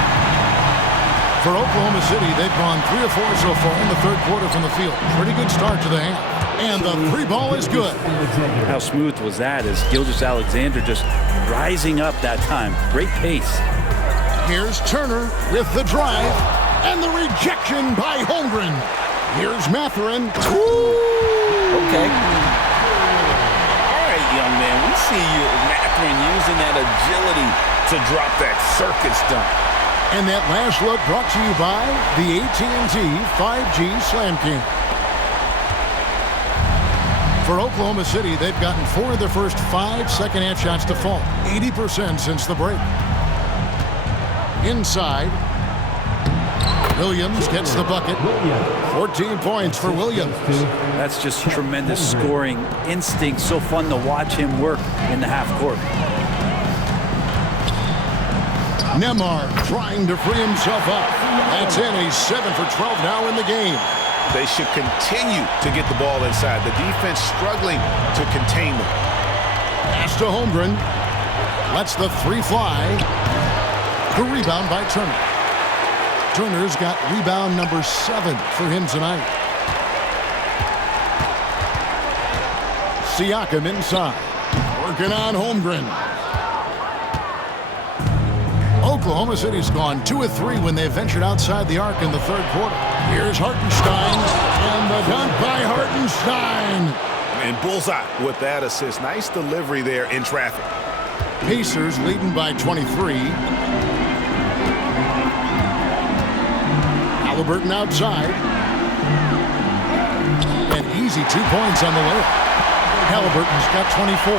For Oklahoma City, they've gone 3 of 4 so far in the third quarter from the field. Pretty good start to the half. And the three ball is good. How smooth was that as Gilgeous-Alexander just rising up that time. Great pace. Here's Turner with the drive and the rejection by Holmgren. Here's Mathurin. Okay. All right, young man. We see you, Mathurin, using that agility to drop that circus dunk. And that last look brought to you by the AT&T 5G Slam King. For Oklahoma City, they've gotten 4 of their first 5 second-half shots to fall. 80% since the break. Inside, Williams gets the bucket. 14 points for Williams. That's just tremendous scoring instinct. So fun to watch him work in the half court. Nembhard trying to free himself up. That's in. He's 7 for 12 now in the game. They should continue to get the ball inside. The defense struggling to contain them. Pass to Holmgren. Lets the 3 fly. The rebound by Turner. Turner's got rebound number 7 for him tonight. Siakam inside. Working on Holmgren. Oklahoma City's gone 2 of 3 when they ventured outside the arc in the third quarter. Here's Hartenstein, and the dunk by Hartenstein. And bullseye with that assist. Nice delivery there in traffic. Pacers leading by 23. Halliburton outside. An easy 2 points on the layup. Halliburton's got 24.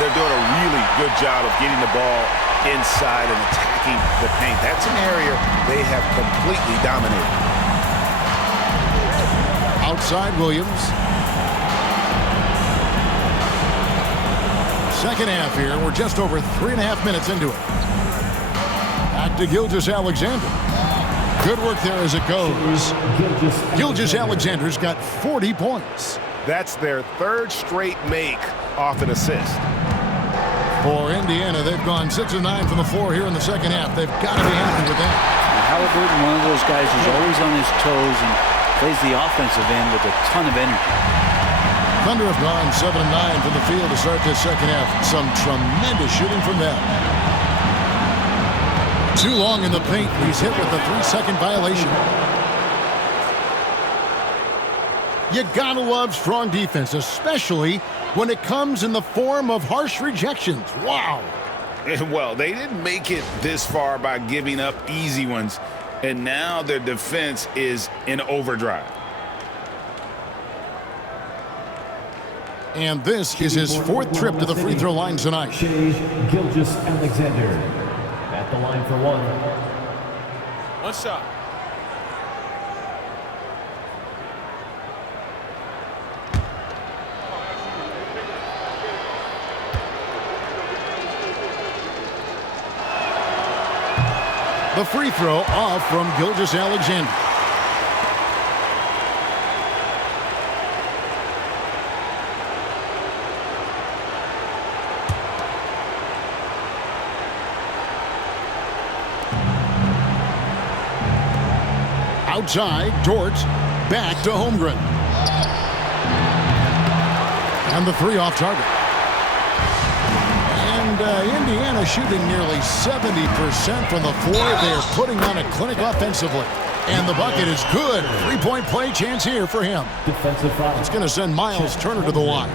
They're doing a really good job of getting the ball inside and attacking the paint. That's an area they have completely dominated. Outside Williams. Second half here. We're just over 3.5 minutes into it. Back to Gilgeous-Alexander. Good work there as it goes. Gilgeous-Alexander's got 40 points. That's their 3rd straight make off an assist. For Indiana, they've gone 6 of 9 from the floor here in the second half. They've got to be happy with that. Halliburton, one of those guys who's always on his toes and plays the offensive end with a ton of energy. Thunder have gone 7 of 9 from the field to start this second half. Some tremendous shooting from them. Too long in the paint. He's hit with a 3-second violation. You gotta love strong defense, especially when it comes in the form of harsh rejections. Wow. Well, they didn't make it this far by giving up easy ones, and now their defense is in overdrive. And this is his 4th trip to the free throw line tonight. Gilgeous-Alexander at the line for 1. One shot. The free throw off from Gilgeous-Alexander. Outside, Dort, back to Holmgren. And the 3 off target. And Indiana shooting nearly 70% from the floor. They're putting on a clinic offensively. And the bucket is good. 3-point play chance here for him. Defensive foul. It's going to send Miles Turner to the line.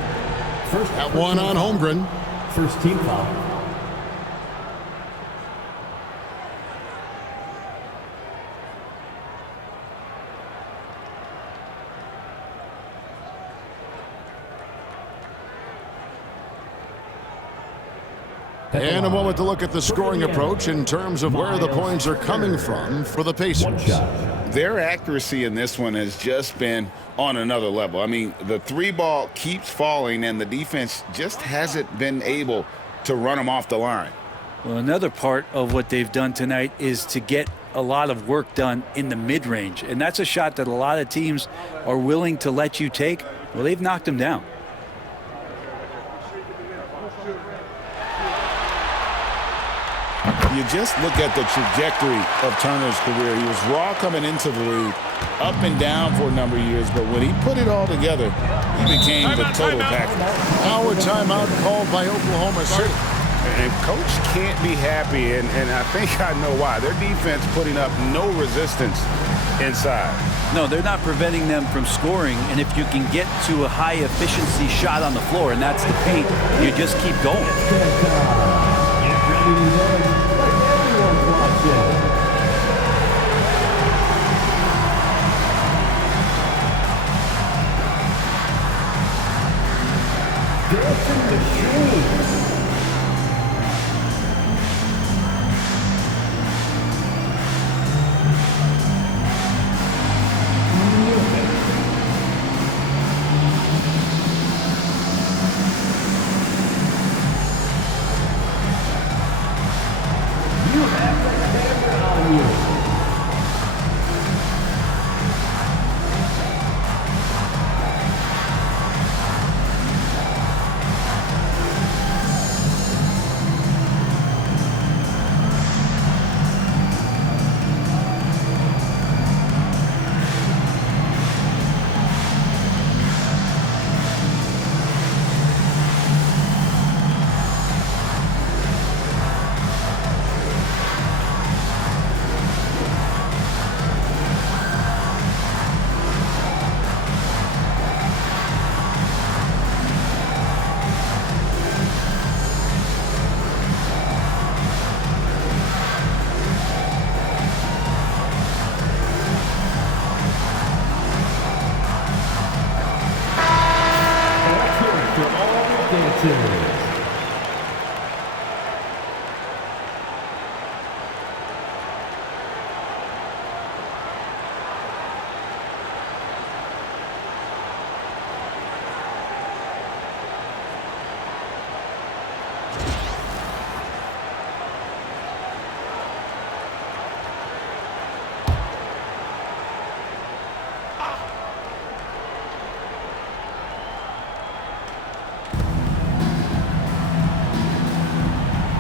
That one on Holmgren. First team foul. And a moment to look at the scoring approach in terms of where the points are coming from for the Pacers. Their accuracy in this one has just been on another level. I mean, the 3-ball keeps falling, and the defense just hasn't been able to run them off the line. Well, another part of what they've done tonight is to get a lot of work done in the mid-range, and that's a shot that a lot of teams are willing to let you take. Well, they've knocked them down. you just look at the trajectory of Turner's career, he was raw coming into the league, up and down for a number of years, but when he put it all together, he became the total package. Now a timeout called by Oklahoma City. And Coach can't be happy, and I think I know why. Their defense putting up no resistance inside. No, they're not preventing them from scoring, and if you can get to a high-efficiency shot on the floor, and that's the paint, you just keep going.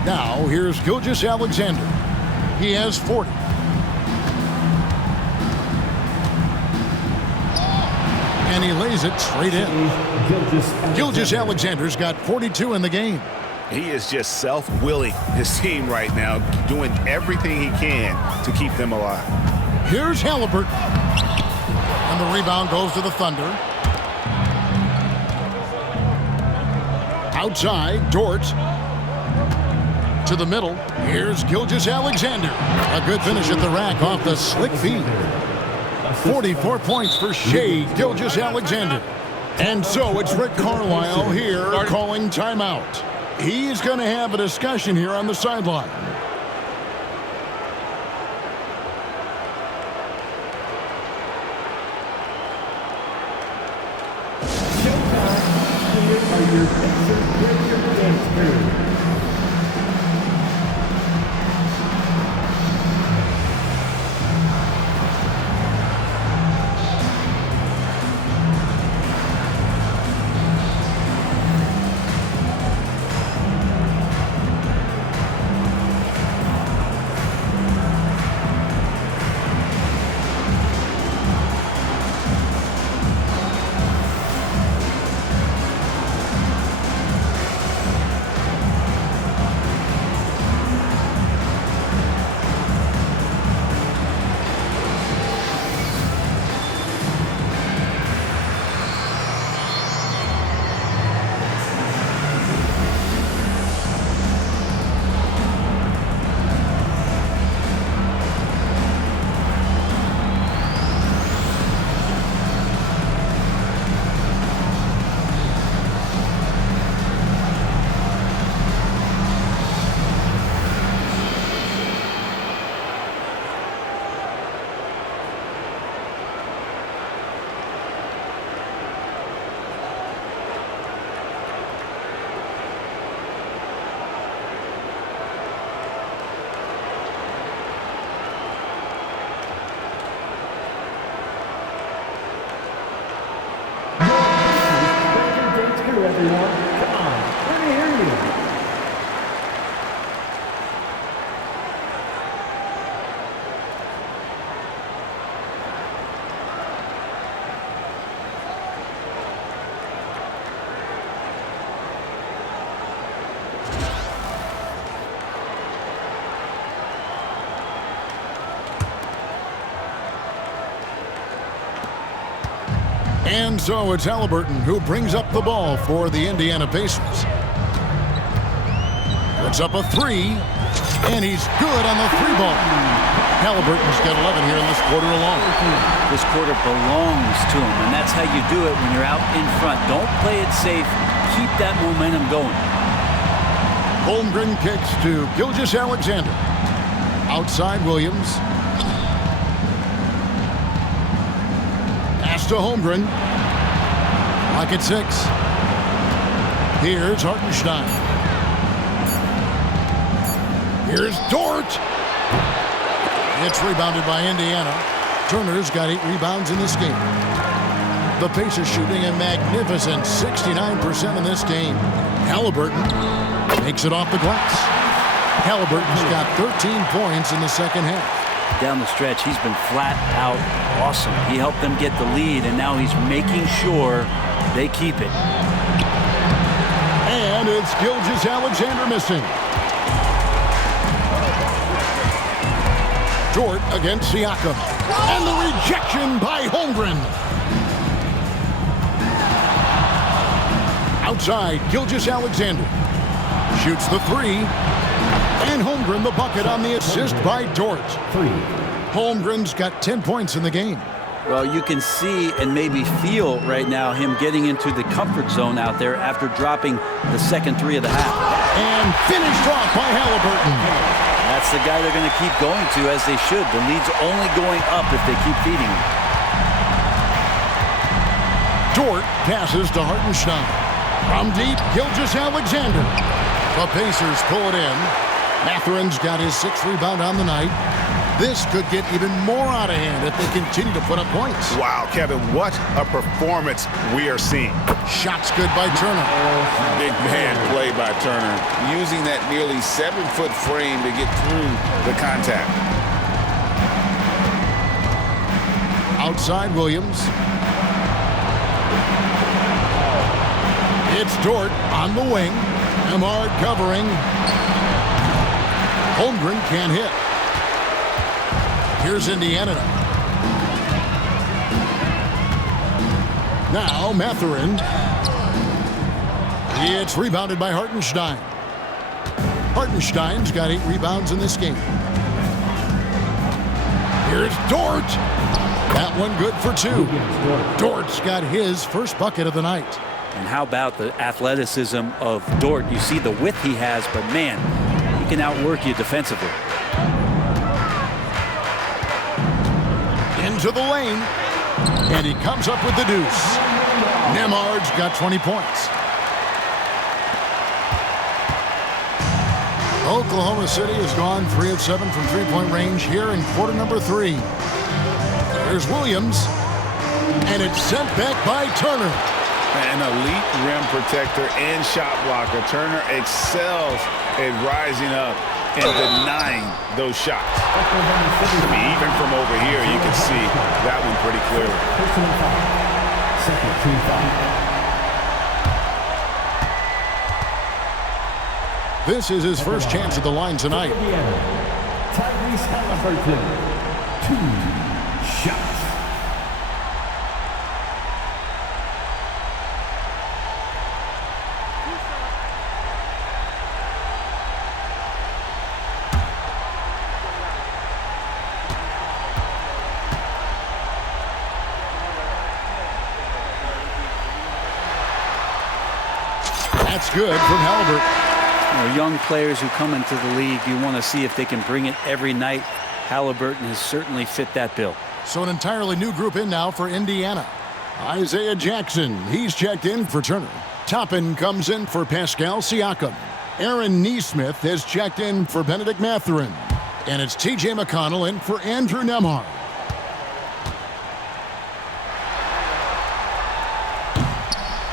Now, here's Gilgeous-Alexander. He has 40. And he lays it straight in. Gilgeous-Alexander's got 42 in the game. He is just self-willing his team right now, doing everything he can to keep them alive. Here's Halliburton. And the rebound goes to the Thunder. Outside, Dort. To the middle. Here's Gilgeous-Alexander. A good finish at the rack off the slick feed. 44 points for Shea Gilgeous-Alexander. And so it's Rick Carlisle here calling timeout. He's going to have a discussion here on the sideline. Showtime. Here are your picture dance crew. Everyone, come on, let me hear you. And so it's Halliburton who brings up the ball for the Indiana Pacers. Puts up a three, and he's good on the three ball. Halliburton's got 11 here in this quarter alone. This quarter belongs to him, and that's how you do it when you're out in front. Don't play it safe. Keep that momentum going. Holmgren kicks to Gilgeous-Alexander. Outside Williams. Pass to Holmgren. Clock at 6. Here's Hartenstein. Here's Dort. It's rebounded by Indiana. Turner's got 8 rebounds in this game. The Pacers shooting a magnificent 69% in this game. Halliburton makes it off the glass. Halliburton's got 13 points in the second half. Down the stretch, he's been flat out awesome. He helped them get the lead, and now he's making sure they keep it. And it's Gilgeous-Alexander missing. Dort against Siakam. And the rejection by Holmgren. Outside, Gilgeous-Alexander. Shoots the three. And Holmgren the bucket on the assist by Dort. Holmgren's got 10 points in the game. Well, you can see and maybe feel right now him getting into the comfort zone out there after dropping the second three of the half. And finished off by Halliburton. That's the guy they're going to keep going to, as they should. The lead's only going up if they keep feeding him. Dort passes to Hartenstein. From deep, Gilgeous-Alexander. The Pacers pull it in. Matherin's got his 6th rebound on the night. This could get even more out of hand if they continue to put up points. Wow, Kevin, what a performance we are seeing. Shots good by Turner. Big man play by Turner, using that nearly 7-foot frame to get through the contact. Outside Williams. It's Dort on the wing. Nembhard covering. Holmgren can't hit. Here's Indiana. Now Matherin. It's rebounded by Hartenstein. Hartenstein's got 8 rebounds in this game. Here's Dort. That one good for 2. Dort's got his first bucket of the night. And how about the athleticism of Dort? You see the width he has, but man, he can outwork you defensively. Into the lane, and he comes up with the deuce. Nembhard's got 20 points. Oklahoma City has gone 3 of 7 from three-point range here in quarter number 3. There's Williams, and it's sent back by Turner. An elite rim protector and shot blocker. Turner excels at rising up and denying those shots. I mean, even from over here, you can see that one pretty clearly. Second team foul. This is his first chance at the line tonight. Tyrese Halliburton, 2 shots. That's good from Halliburton. You know, young players who come into the league, you want to see if they can bring it every night. Halliburton has certainly fit that bill. So an entirely new group in now for Indiana. Isaiah Jackson, he's checked in for Turner. Toppin comes in for Pascal Siakam. Aaron Nesmith has checked in for Benedict Matherin. And it's T.J. McConnell in for Andrew Nembhard.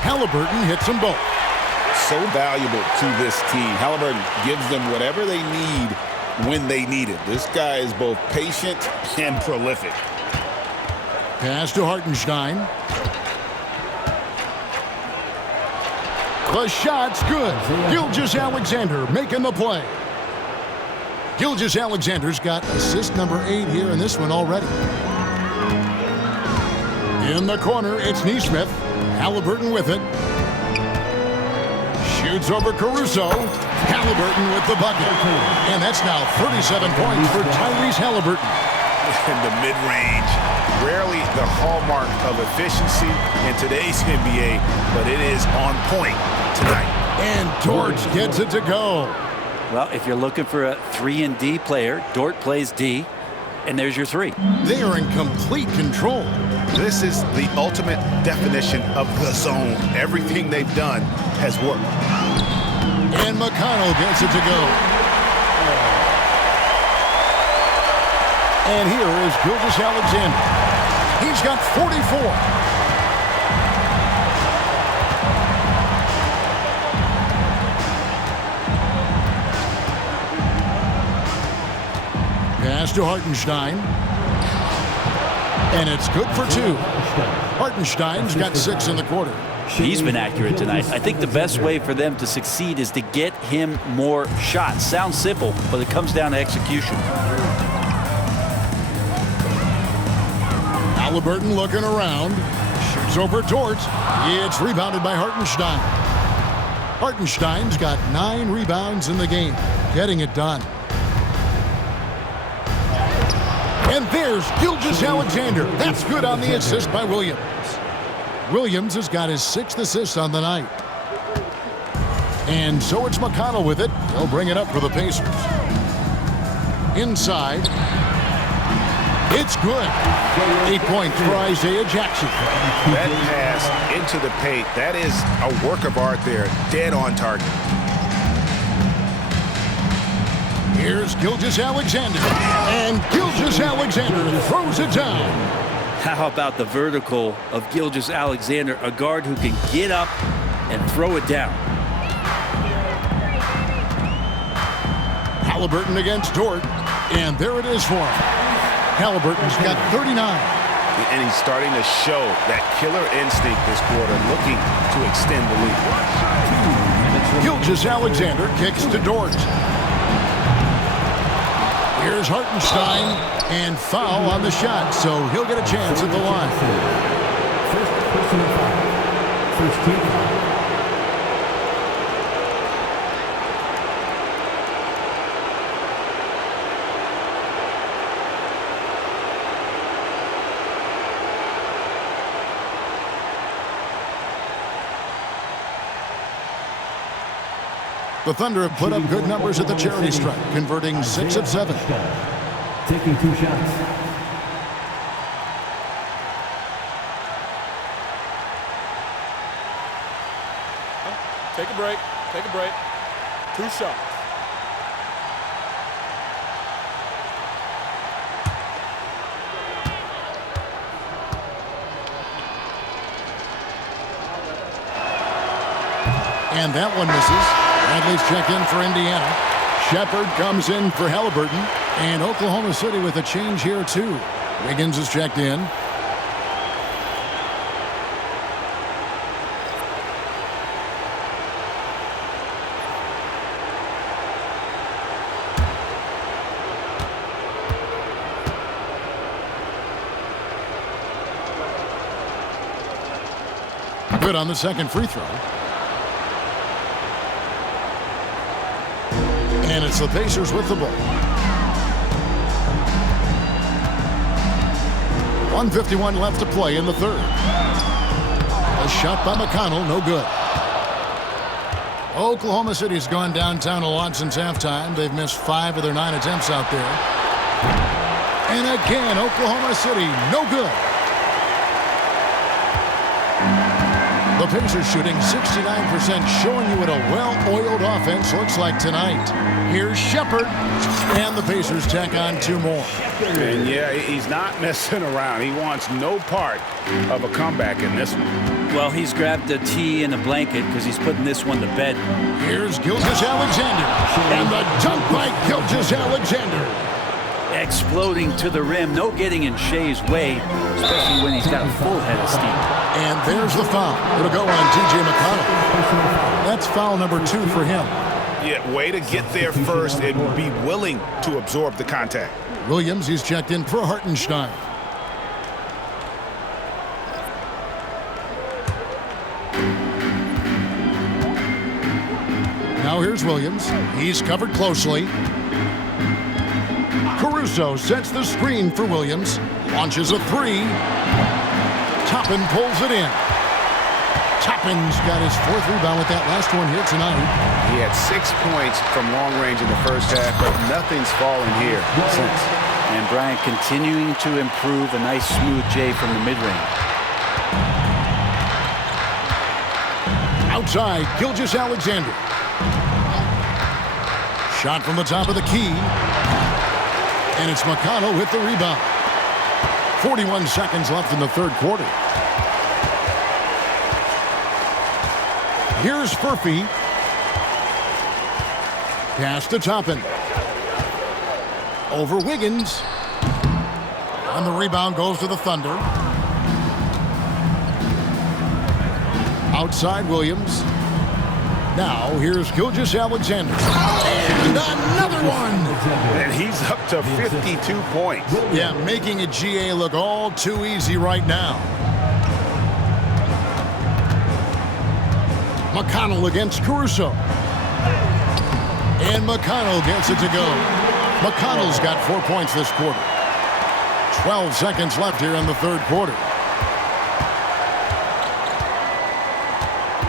Halliburton hits them both. So valuable to this team. Halliburton gives them whatever they need when they need it. This guy is both patient and prolific. Pass to Hartenstein. The shot's good. Gilgeous-Alexander making the play. Gilgeous-Alexander's got assist number 8 here in this one already. In the corner, it's Neesmith. Halliburton with it. Shoots over Caruso. Halliburton with the bucket. And that's now 37 points for Tyrese Halliburton. In the mid-range, rarely the hallmark of efficiency in today's NBA, but it is on point tonight. And Dort gets it to go. Well, if you're looking for a 3-and-D player, Dort plays D, and there's your 3. They are in complete control. This is the ultimate definition of the zone. Everything they've done has worked. And McConnell gets it to go. And here is Gilgeous-Alexander. He's got 44. Pass to Hartenstein. And it's good for 2. Hartenstein's got 6 in the quarter. He's been accurate tonight. I think the best way for them to succeed is to get him more shots. Sounds simple, but it comes down to execution. Halliburton looking around. Shoots over Dort. It's rebounded by Hartenstein. Hartenstein's got 9 rebounds in the game. Getting it done. And there's Gilgeous-Alexander. That's good on the assist by Williams. Williams has got his 6th assist on the night. And so it's McConnell with it. He'll bring it up for the Pacers. Inside. It's good. 8 points for Isaiah Jackson. That pass into the paint, that is a work of art there. Dead on target. Here's Gilgeous-Alexander. And Gilgeous-Alexander throws it down. How about the vertical of Gilgeous-Alexander, a guard who can get up and throw it down. Halliburton against Dort. And there it is for him. Halliburton's got 39. And he's starting to show that killer instinct this quarter, looking to extend the lead. Gilgeous-Alexander kicks to Dort. Here's Hartenstein, and foul on the shot, so he'll get a chance at the line. First personal foul. First team foul. The Thunder have put up good numbers at the charity stripe, converting 6 of 7. Taking 2 shots. Take a break. Take a break. 2 shots. And that one misses. Bradley's checked in for Indiana. Shepard comes in for Halliburton. And Oklahoma City with a change here, too. Wiggins is checked in. Good on the second free throw. And it's the Pacers with the ball. 1:51 left to play in the third. A shot by McConnell, no good. Oklahoma City's gone downtown a lot since halftime. They've missed 5 of their 9 attempts out there. And again, Oklahoma City, no good. The Pacers shooting 69%, showing you what a well-oiled offense looks like tonight. Here's Shepard, and the Pacers tack on 2 more. And yeah, he's not messing around. He wants no part of a comeback in this one. Well, he's grabbed a tea and a blanket because he's putting this one to bed. Here's Gilgeous-Alexander, and the dunk by Gilgeous-Alexander. Exploding to the rim, no getting in Shea's way, especially when he's got a full head of steam. And there's the foul. It'll go on T.J. McConnell. That's foul number 2 for him. Yeah, way to get there first and be willing to absorb the contact. Williams, he's checked in for Hartenstein. Now here's Williams. He's covered closely. Caruso sets the screen for Williams. Launches a three. Toppin pulls it in. Toppin's got his 4th rebound with that last one here tonight. He had 6 points from long range in the first half, but nothing's fallen here since. And Bryant continuing to improve. A nice smooth J from the mid-range. Outside, Gilgeous-Alexander. Shot from the top of the key. And it's McConnell with the rebound. 41 seconds left in the 3rd quarter. Here's Furphy. Pass to Toppin. Over Wiggins. And the rebound goes to the Thunder. Outside Williams. Now here's Gilgeous-Alexander. And another one. And he's up to 52 points. Yeah, making a GA look all too easy right now. McConnell against Caruso. And McConnell gets it to go. McConnell's got 4 points this quarter. 12 seconds left here in the 3rd quarter.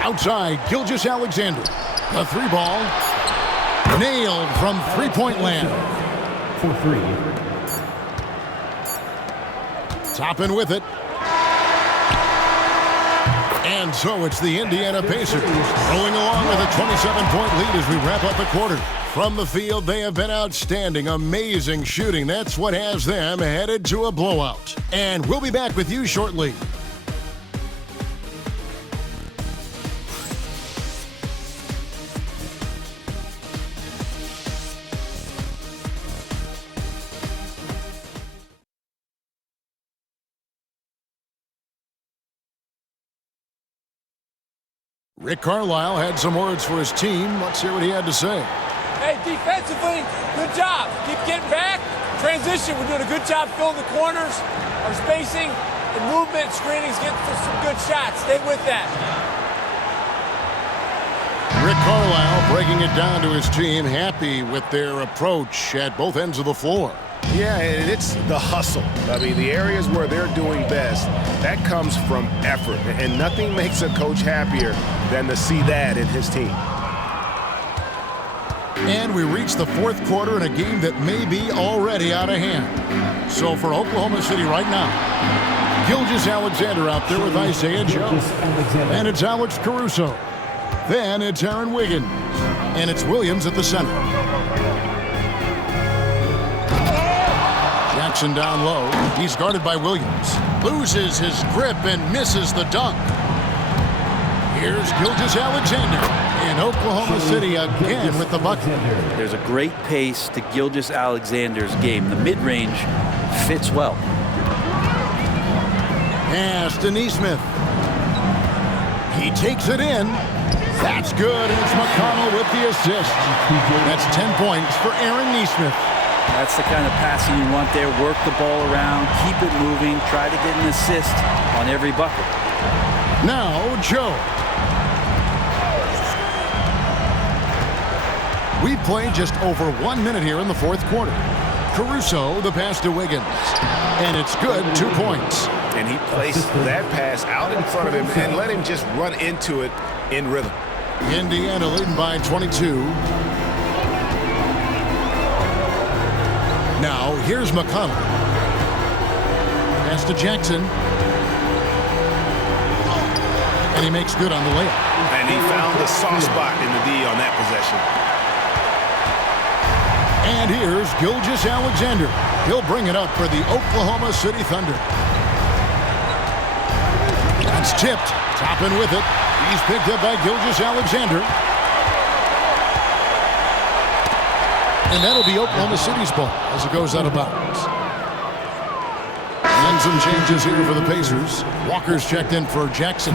Outside, Gilgeous-Alexander. The 3-ball. Nailed from three-point land. For 3. Toppin with it. And so it's the Indiana Pacers rolling along with a 27-point lead as we wrap up the quarter. From the field, they have been outstanding, amazing shooting. That's what has them headed to a blowout. And we'll be back with you shortly. Rick Carlisle had some words for his team. Let's hear what he had to say. Hey, defensively, good job. Keep getting back. Transition, we're doing a good job filling the corners. Our spacing and movement, screenings, getting some good shots. Stay with that. Rick Carlisle breaking it down to his team, happy with their approach at both ends of the floor. Yeah, and it's the hustle. I mean, the areas where they're doing best, that comes from effort. And nothing makes a coach happier than to see that in his team. And we reach the 4th quarter in a game that may be already out of hand. So for Oklahoma City right now, Gilgeous-Alexander out there with Isaiah Joe. And it's Alex Caruso. Then it's Aaron Wiggins. And it's Williams at the center. Jackson down low. He's guarded by Williams. Loses his grip and misses the dunk. Here's Gilgeous-Alexander. And Oklahoma City again with the bucket. There's a great pace to Gilgeous-Alexander's game. The mid-range fits well. Pass to Nesmith. He takes it in. That's good, and it's McConnell with the assist. That's 10 points for Aaron Nesmith. That's the kind of passing you want there. Work the ball around, keep it moving, try to get an assist on every bucket. Now, Joe. We've played just over 1 minute here in the 4th quarter. Caruso, the pass to Wiggins. And it's good, 2 points. And he placed that pass out in front of him and let him just run into it in rhythm. Indiana leading by 22. Now, here's McConnell. Pass to Jackson. And he makes good on the layup. And he found the soft spot in the D on that possession. And here's Gilgeous-Alexander. He'll bring it up for the Oklahoma City Thunder. That's tipped. Toppin with it. He's picked up by Gilgeous-Alexander. And that'll be Oklahoma City's ball as it goes out of bounds. And some changes here for the Pacers. Walker's checked in for Jackson.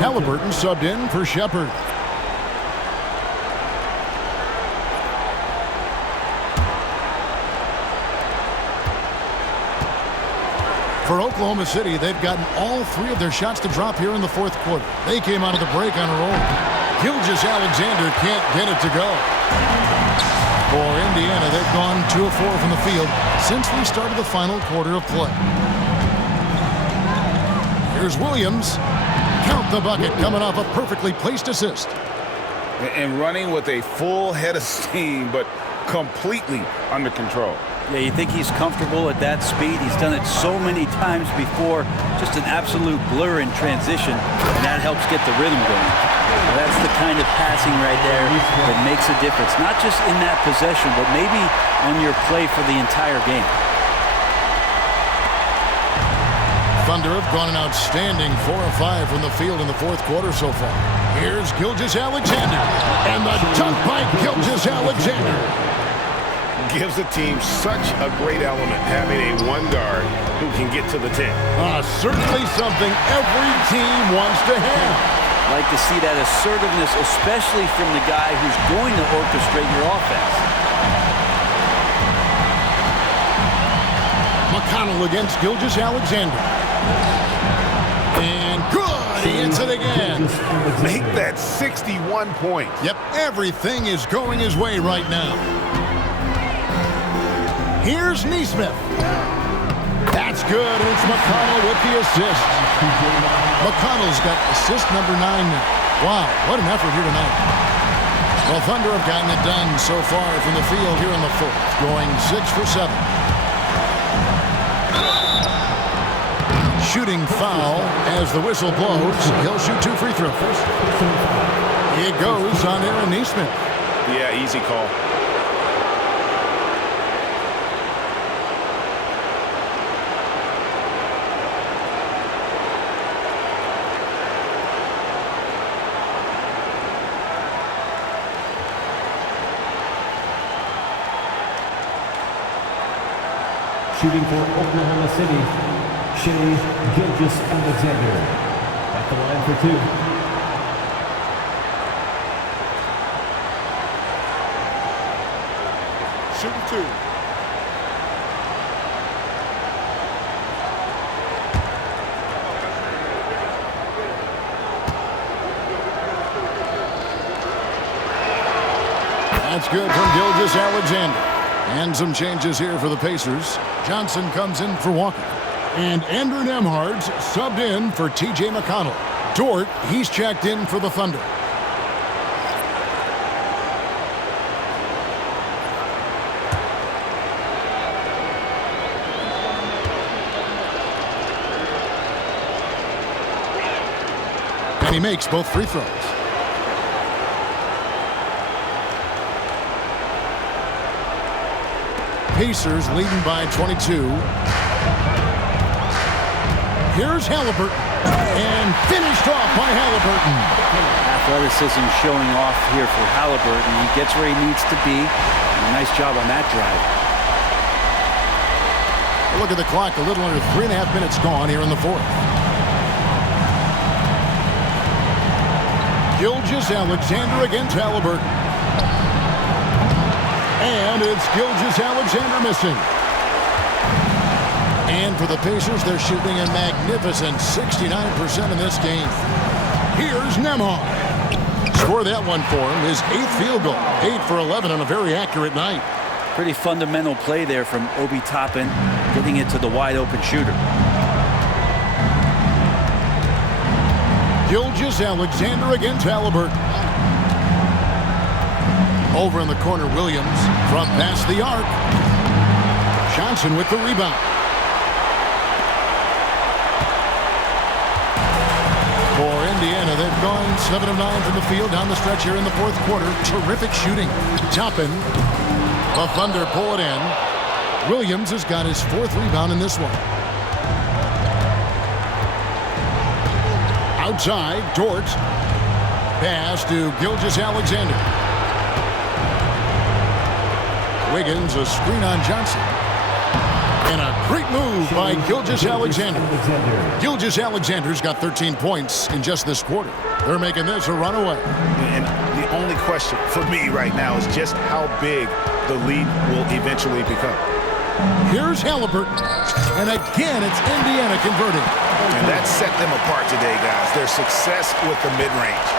Halliburton subbed in for Shepard. For Oklahoma City, they've gotten all 3 of their shots to drop here in the 4th quarter. They came out of the break on a roll. Gilgeous Alexander can't get it to go. For Indiana, they've gone 2 of 4 from the field since we started the final quarter of play. Here's Williams. Count the bucket, coming off a perfectly placed assist. And running with a full head of steam, but completely under control. Yeah, you think he's comfortable at that speed. He's done it so many times before. Just an absolute blur in transition, and that helps get the rhythm going. Well, that's the kind of passing right there that makes a difference. Not just in that possession, but maybe on your play for the entire game. Thunder have gone an outstanding 4 of 5 from the field in the fourth quarter so far. Here's Gilgeous Alexander, and the dunk by Gilgeous Alexander. Gives the team such a great element having a one guard who can get to the 10. Certainly something every team wants to have. Like to see that assertiveness, especially from the guy who's going to orchestrate your offense. McConnell against Gilgeous Alexander. And good, he hits it again. Make that 61 points. Yep, everything is going his way right now. Here's Nesmith. That's good, and it's McConnell with the assist. McConnell's got assist number 9 now. Wow, what an effort here tonight. Well, Thunder have gotten it done so far from the field here in the fourth, going 6 for 7. Shooting foul as the whistle blows. He'll shoot 2 free throws. It goes on Aaron Nesmith. Yeah, easy call. Shooting for Oklahoma City, Gilgeous Alexander at the line for 2. Shooting 2. That's good from Gilgeous Alexander. And some changes here for the Pacers. Johnson comes in for Walker. And Andrew Nembhard's subbed in for T.J. McConnell. Dort, he's checked in for the Thunder. And he makes both free throws. Pacers leading by 22. Here's Halliburton, and finished off by Halliburton. Athleticism showing off here for Halliburton. He gets where he needs to be. Nice job on that drive. Look at the clock, a little under 3.5 minutes gone here in the fourth. Gilgeous Alexander against Halliburton. And it's Gilgeous Alexander missing. And for the Pacers, they're shooting a magnificent 69% in this game. Here's Nembhard. Score that one for him, his 8th field goal. 8 for 11 on a very accurate night. Pretty fundamental play there from Obi Toppin, getting it to the wide open shooter. Gilgeous Alexander against Halliburton. Over in the corner, Williams from past the arc. Johnson with the rebound. For Indiana, they've gone 7 of 9 from the field down the stretch here in the fourth quarter. Terrific shooting. Toppin. The Thunder pull it in. Williams has got his 4th rebound in this one. Outside, Dort. Pass to Gilgeous Alexander. Wiggins, a screen on Johnson. And a great move by Gilgeous Alexander. Gilgeous Alexander's got 13 points in just this quarter. They're making this a runaway. And the only question for me right now is just how big the lead will eventually become. Here's Halliburton. And again, it's Indiana converting. And that set them apart today, guys. Their success with the mid-range.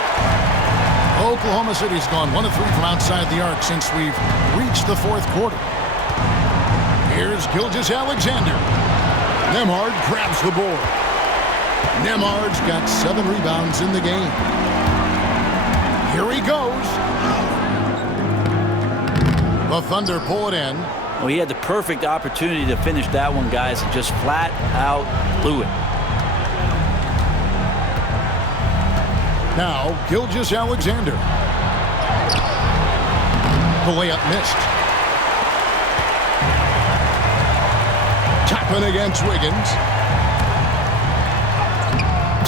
Oklahoma City's gone 1 of 3 from outside the arc since we've reached the fourth quarter. Here's Gilgeous-Alexander. Nembhard grabs the board. Nembhard's got 7 rebounds in the game. Here he goes. The Thunder pull it in. Well, he had the perfect opportunity to finish that one, guys, and just flat out blew it. Now, Gilgeous-Alexander. The layup missed. Toppin against Wiggins.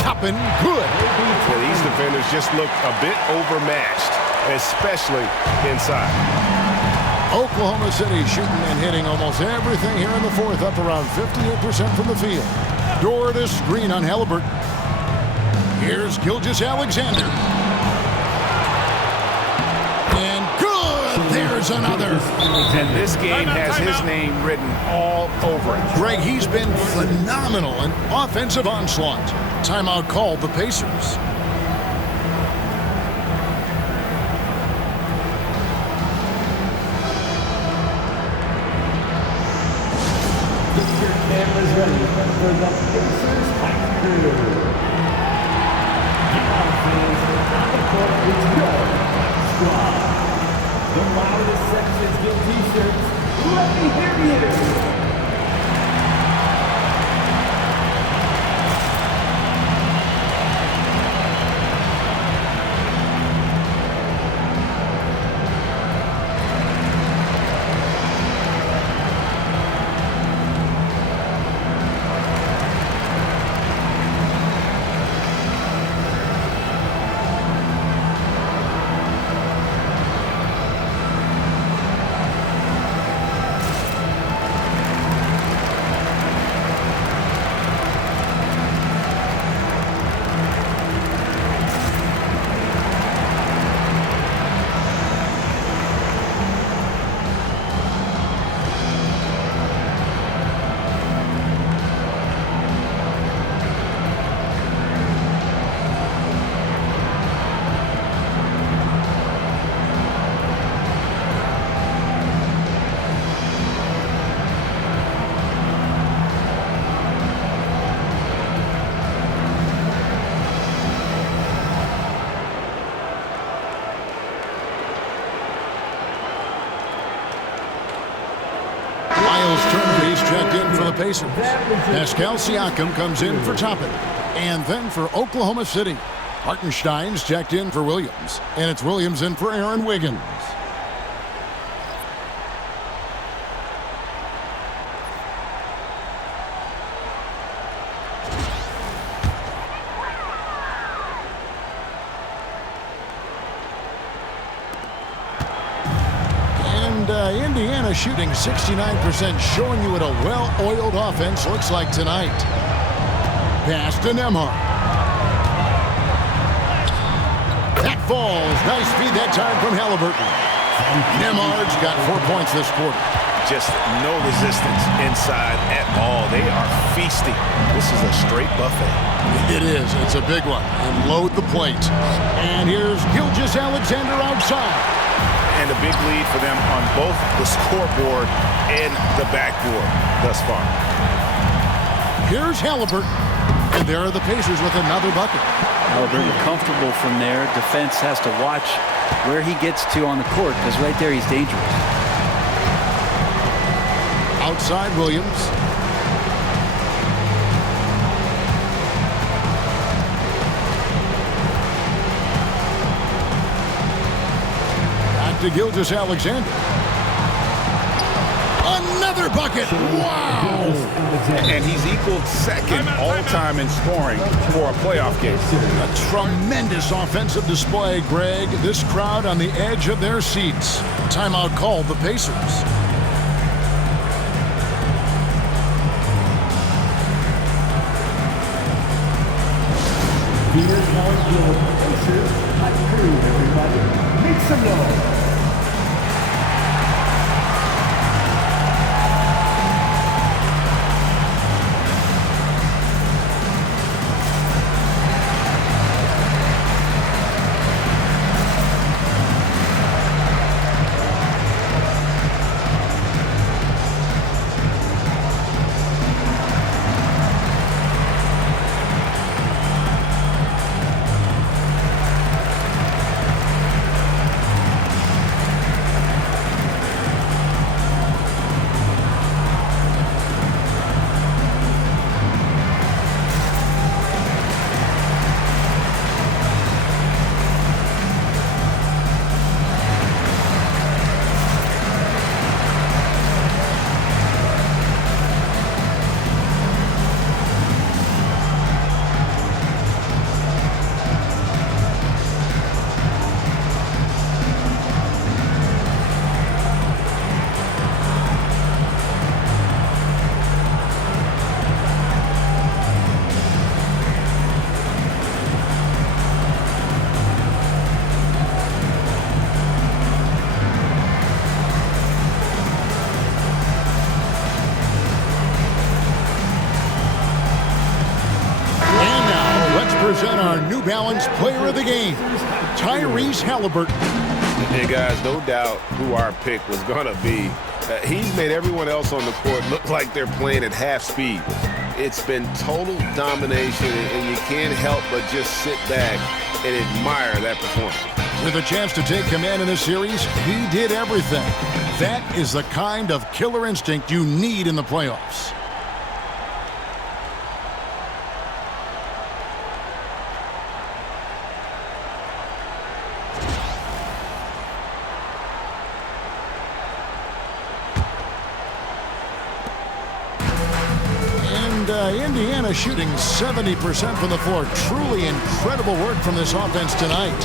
Toppin, good. Yeah, these defenders just look a bit overmatched, especially inside. Oklahoma City shooting and hitting almost everything here in the fourth, up around 58% from the field. Dort is screen on Halliburton. Here's Gilgeous-Alexander. And good! There's another. This game has his name written all over it. Greg, he's been phenomenal in offensive onslaught. Timeout called the Pacers. Cameras ready for the Pacers fight crew. Now, fans, on the court is your squad. The loudest sections get t-shirts. Let me hear you. Checked in for the Pacers. Pascal Siakam comes in for Toppin. And then for Oklahoma City, Hartenstein's checked in for Williams. And it's Williams in for Aaron Wiggins. Indiana shooting 69%, showing you what a well-oiled offense looks like tonight. Pass to Nembhard. That falls. Nice feed that time from Halliburton. Nembhard's got 4 points this quarter. Just no resistance inside at all. They are feasting. This is a straight buffet. It is. It's a big one. And load the plate. And here's Gilgeous-Alexander outside. And a big lead for them on both the scoreboard and the backboard thus far. Here's Halliburton. And there are the Pacers with another bucket. Halliburton comfortable from there. Defense has to watch where he gets to on the court, because right there he's dangerous. Outside Williams. To Gilgeous-Alexander. Another bucket. Wow. And he's equaled second all-time in scoring for a playoff game. A tremendous offensive display, Greg. This crowd on the edge of their seats. Timeout called the Pacers. Here's how your Pacers fight crew, everybody. Make some noise. present our New Balance Player of the Game, Tyrese Halliburton. And guys, no doubt who our pick was going to be. He's made everyone else on the court look like they're playing at half speed. It's been total domination, and you can't help but just sit back and admire that performance. With a chance to take command in this series, he did everything. That is the kind of killer instinct you need in the playoffs. Indiana shooting 70% from the floor. Truly incredible work from this offense tonight.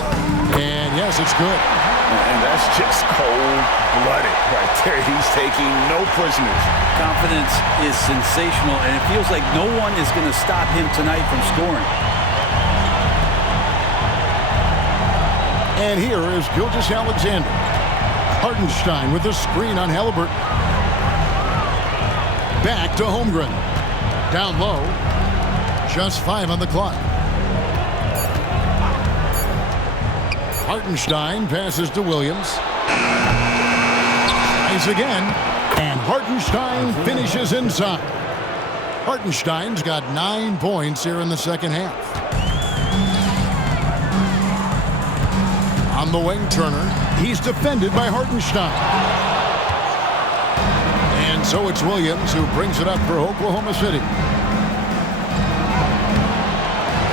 And yes, it's good. And that's just cold-blooded right there. He's taking no prisoners. Confidence is sensational, and it feels like no one is going to stop him tonight from scoring. And here is Gilgeous-Alexander. Hartenstein with the screen on Halliburton. Back to Holmgren. Down low. Just 5 on the clock. Hartenstein passes to Williams. Tries again. And Hartenstein finishes inside. Hartenstein's got 9 points here in the second half. On the wing, Turner. He's defended by Hartenstein. And so it's Williams who brings it up for Oklahoma City.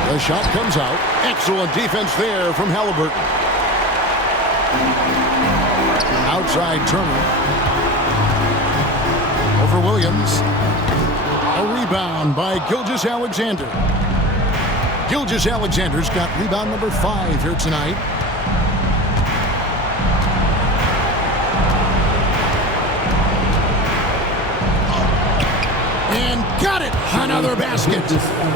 The shot comes out. Excellent defense there from Halliburton. Outside Turner. Over Williams. A rebound by Gilgeous-Alexander. Gilgeous-Alexander's got rebound number 5 here tonight. And got it! Another basket.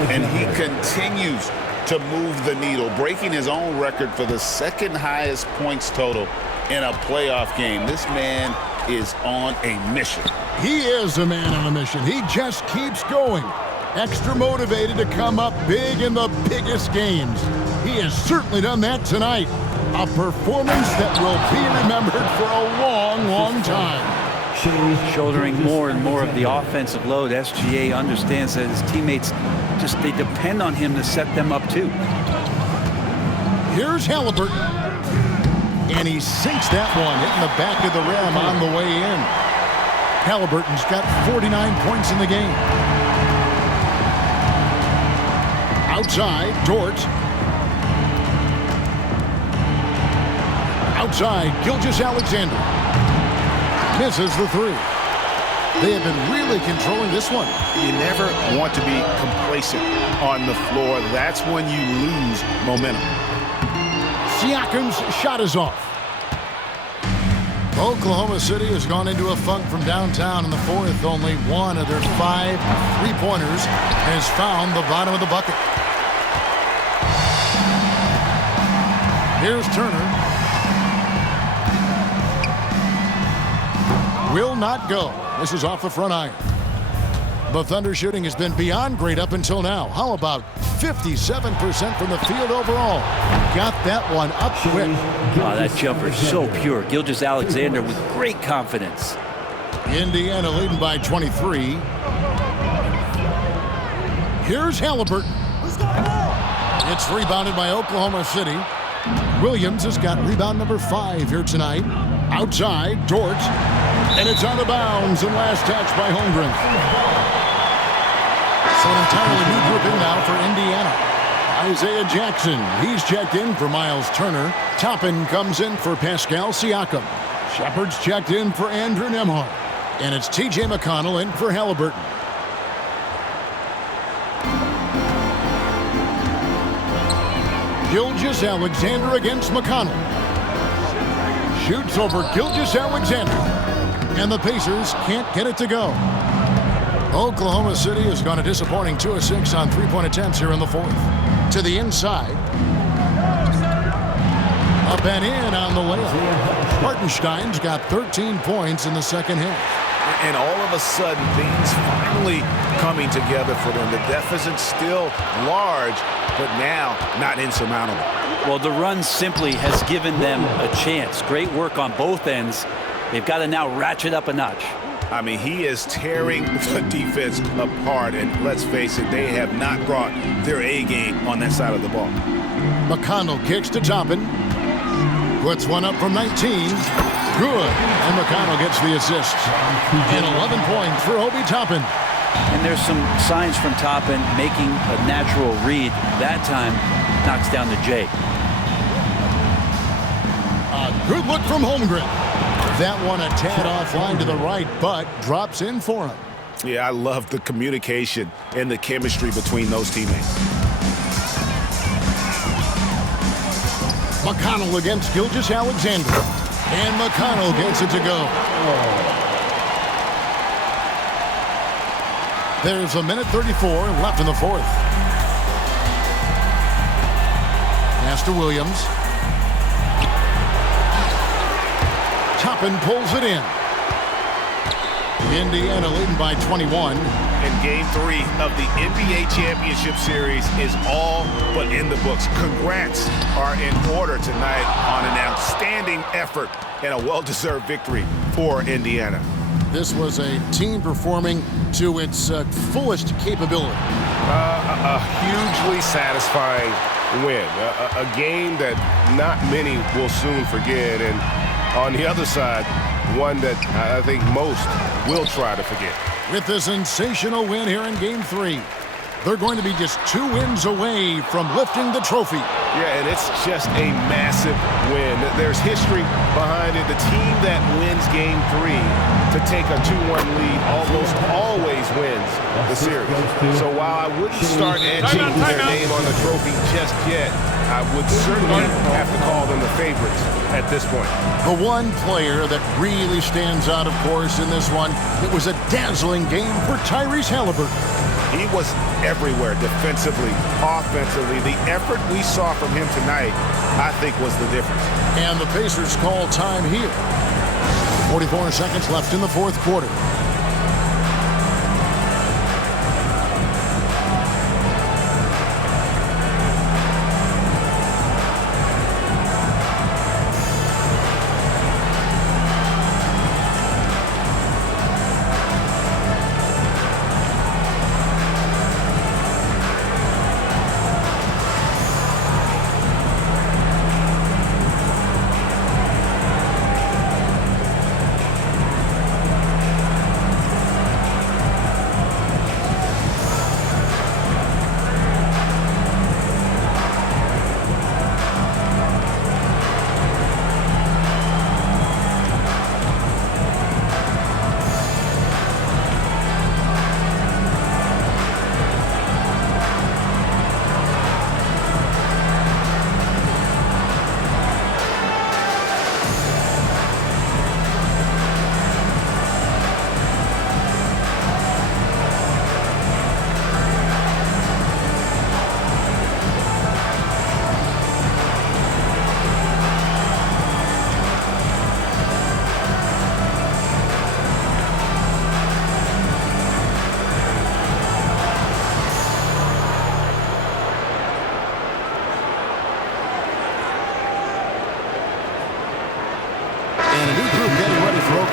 And he continues to move the needle, breaking his own record for the second highest points total in a playoff game. This man is on a mission. He is a man on a mission. He just keeps going. Extra motivated to come up big in the biggest games. He has certainly done that tonight. A performance that will be remembered for a long, long time. Shouldering more and more of the offensive load, SGA understands that his teammates they depend on him to set them up too. Here's Halliburton. And he sinks that one, hitting the back of the rim on the way in. Halliburton's got 49 points in the game. Outside, Dort. Outside, Gilgeous-Alexander. Misses the 3. They have been really controlling this one. You never want to be complacent on the floor. That's when you lose momentum. Siakam's shot is off. Oklahoma City has gone into a funk from downtown in the fourth. Only one of their 5 3-pointers has found the bottom of the bucket. Here's Turner. Will not go. This is off the front iron. The Thunder shooting has been beyond great up until now. How about 57% from the field overall? Got that one up quick. Oh, that jumper is so pure. Gilgeous-Alexander with great confidence. Indiana leading by 23. Here's Halliburton. It's rebounded by Oklahoma City. Williams has got rebound number 5 here tonight. Outside, Dort. And it's out of bounds and last touch by Holmgren. So an entirely new grouping now for Indiana. Isaiah Jackson, he's checked in for Miles Turner. Toppin comes in for Pascal Siakam. Shepard's checked in for Andrew Nembhard. And it's T.J. McConnell in for Halliburton. Gilgeous-Alexander against McConnell. Shoots over Gilgeous-Alexander. And the Pacers can't get it to go. Oklahoma City has gone a disappointing 2 of 6 on 3-point attempts here in the fourth. To the inside. Up and in on the layup. Hartenstein's got 13 points in the second half. and all of a sudden things finally coming together for them. The deficit's still large, but now not insurmountable. Well, the run simply has given them a chance. Great work on both ends. They've got to now ratchet up a notch. I mean, he is tearing the defense apart, and let's face it, they have not brought their A game on that side of the ball. McConnell kicks to Toppin. Puts one up from 19. Good. And McConnell gets the assist. And 11 points for Obi Toppin. And there's some signs from Toppin making a natural read. That time knocks down the J. A good look from Holmgren. That one a tad offline to the right, but drops in for him. Yeah, I love the communication and the chemistry between those teammates. McConnell against Gilgeous-Alexander. And McConnell gets it to go. There's a minute 34 left in the fourth. Pass to Williams. Toppin pulls it in. Indiana leading by 21. And Game 3 of the NBA Championship Series is all but in the books. Congrats are in order tonight on an outstanding effort and a well-deserved victory for Indiana. This was a team performing to its fullest capability. A hugely satisfying win. A game that not many will soon forget. And on the other side, one that I think most will try to forget. With a sensational win here in Game 3, they're going to be just 2 wins away from lifting the trophy. Yeah, and it's just a massive win. There's history behind it. The team that wins Game 3 to take a 2-1 lead almost always wins the series. So while I wouldn't start etching their name on the trophy just yet, I would certainly have to call them the favorites at this point. The one player that really stands out, of course, in this one, it was a dazzling game for Tyrese Halliburton. He was everywhere defensively, offensively. The effort we saw from him tonight, I think, was the difference. And the Pacers call time here. 44 seconds left in the fourth quarter.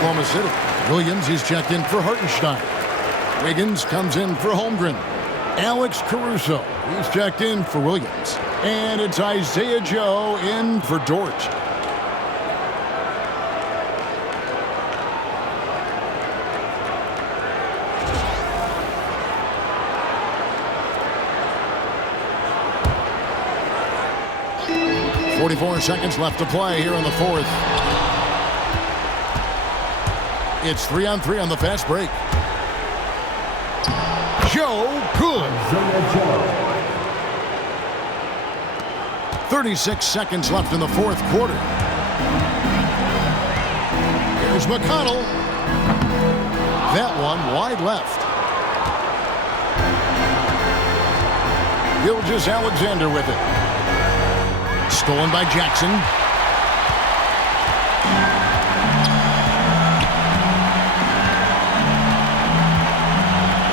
Oklahoma City. Williams, he's checked in for Hartenstein. Wiggins comes in for Holmgren. Alex Caruso, he's checked in for Williams. And it's Isaiah Joe in for Dort. .44 seconds left to play here in the fourth. It's 3-on-3 on the fast break. Joe, good. 36 seconds left in the fourth quarter. Here's McConnell. That one wide left. Gilgeous-Alexander with it. Stolen by Jackson.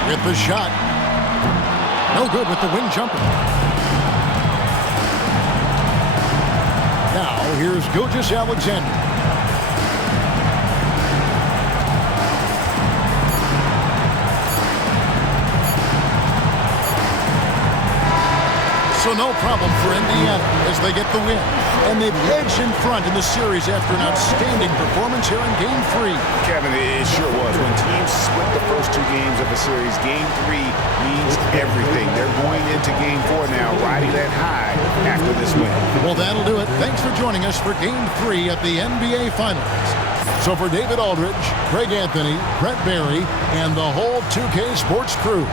with the shot. No good with the wing jumper. Now, here's Gilgeous Alexander. So no problem for Indiana as they get the win. And they've edged in front in the series after an outstanding performance here in Game 3. Kevin, it sure was. When teams split the first 2 games of a series, Game 3 means everything. They're going into Game 4 now, riding that high after this win. Well, that'll do it. Thanks for joining us for Game 3 of the NBA Finals. So for David Aldridge, Greg Anthony, Brett Barry, and the whole 2K Sports crew,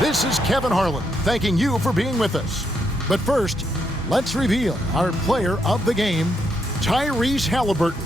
this is Kevin Harlan thanking you for being with us. But first, let's reveal our player of the game, Tyrese Halliburton.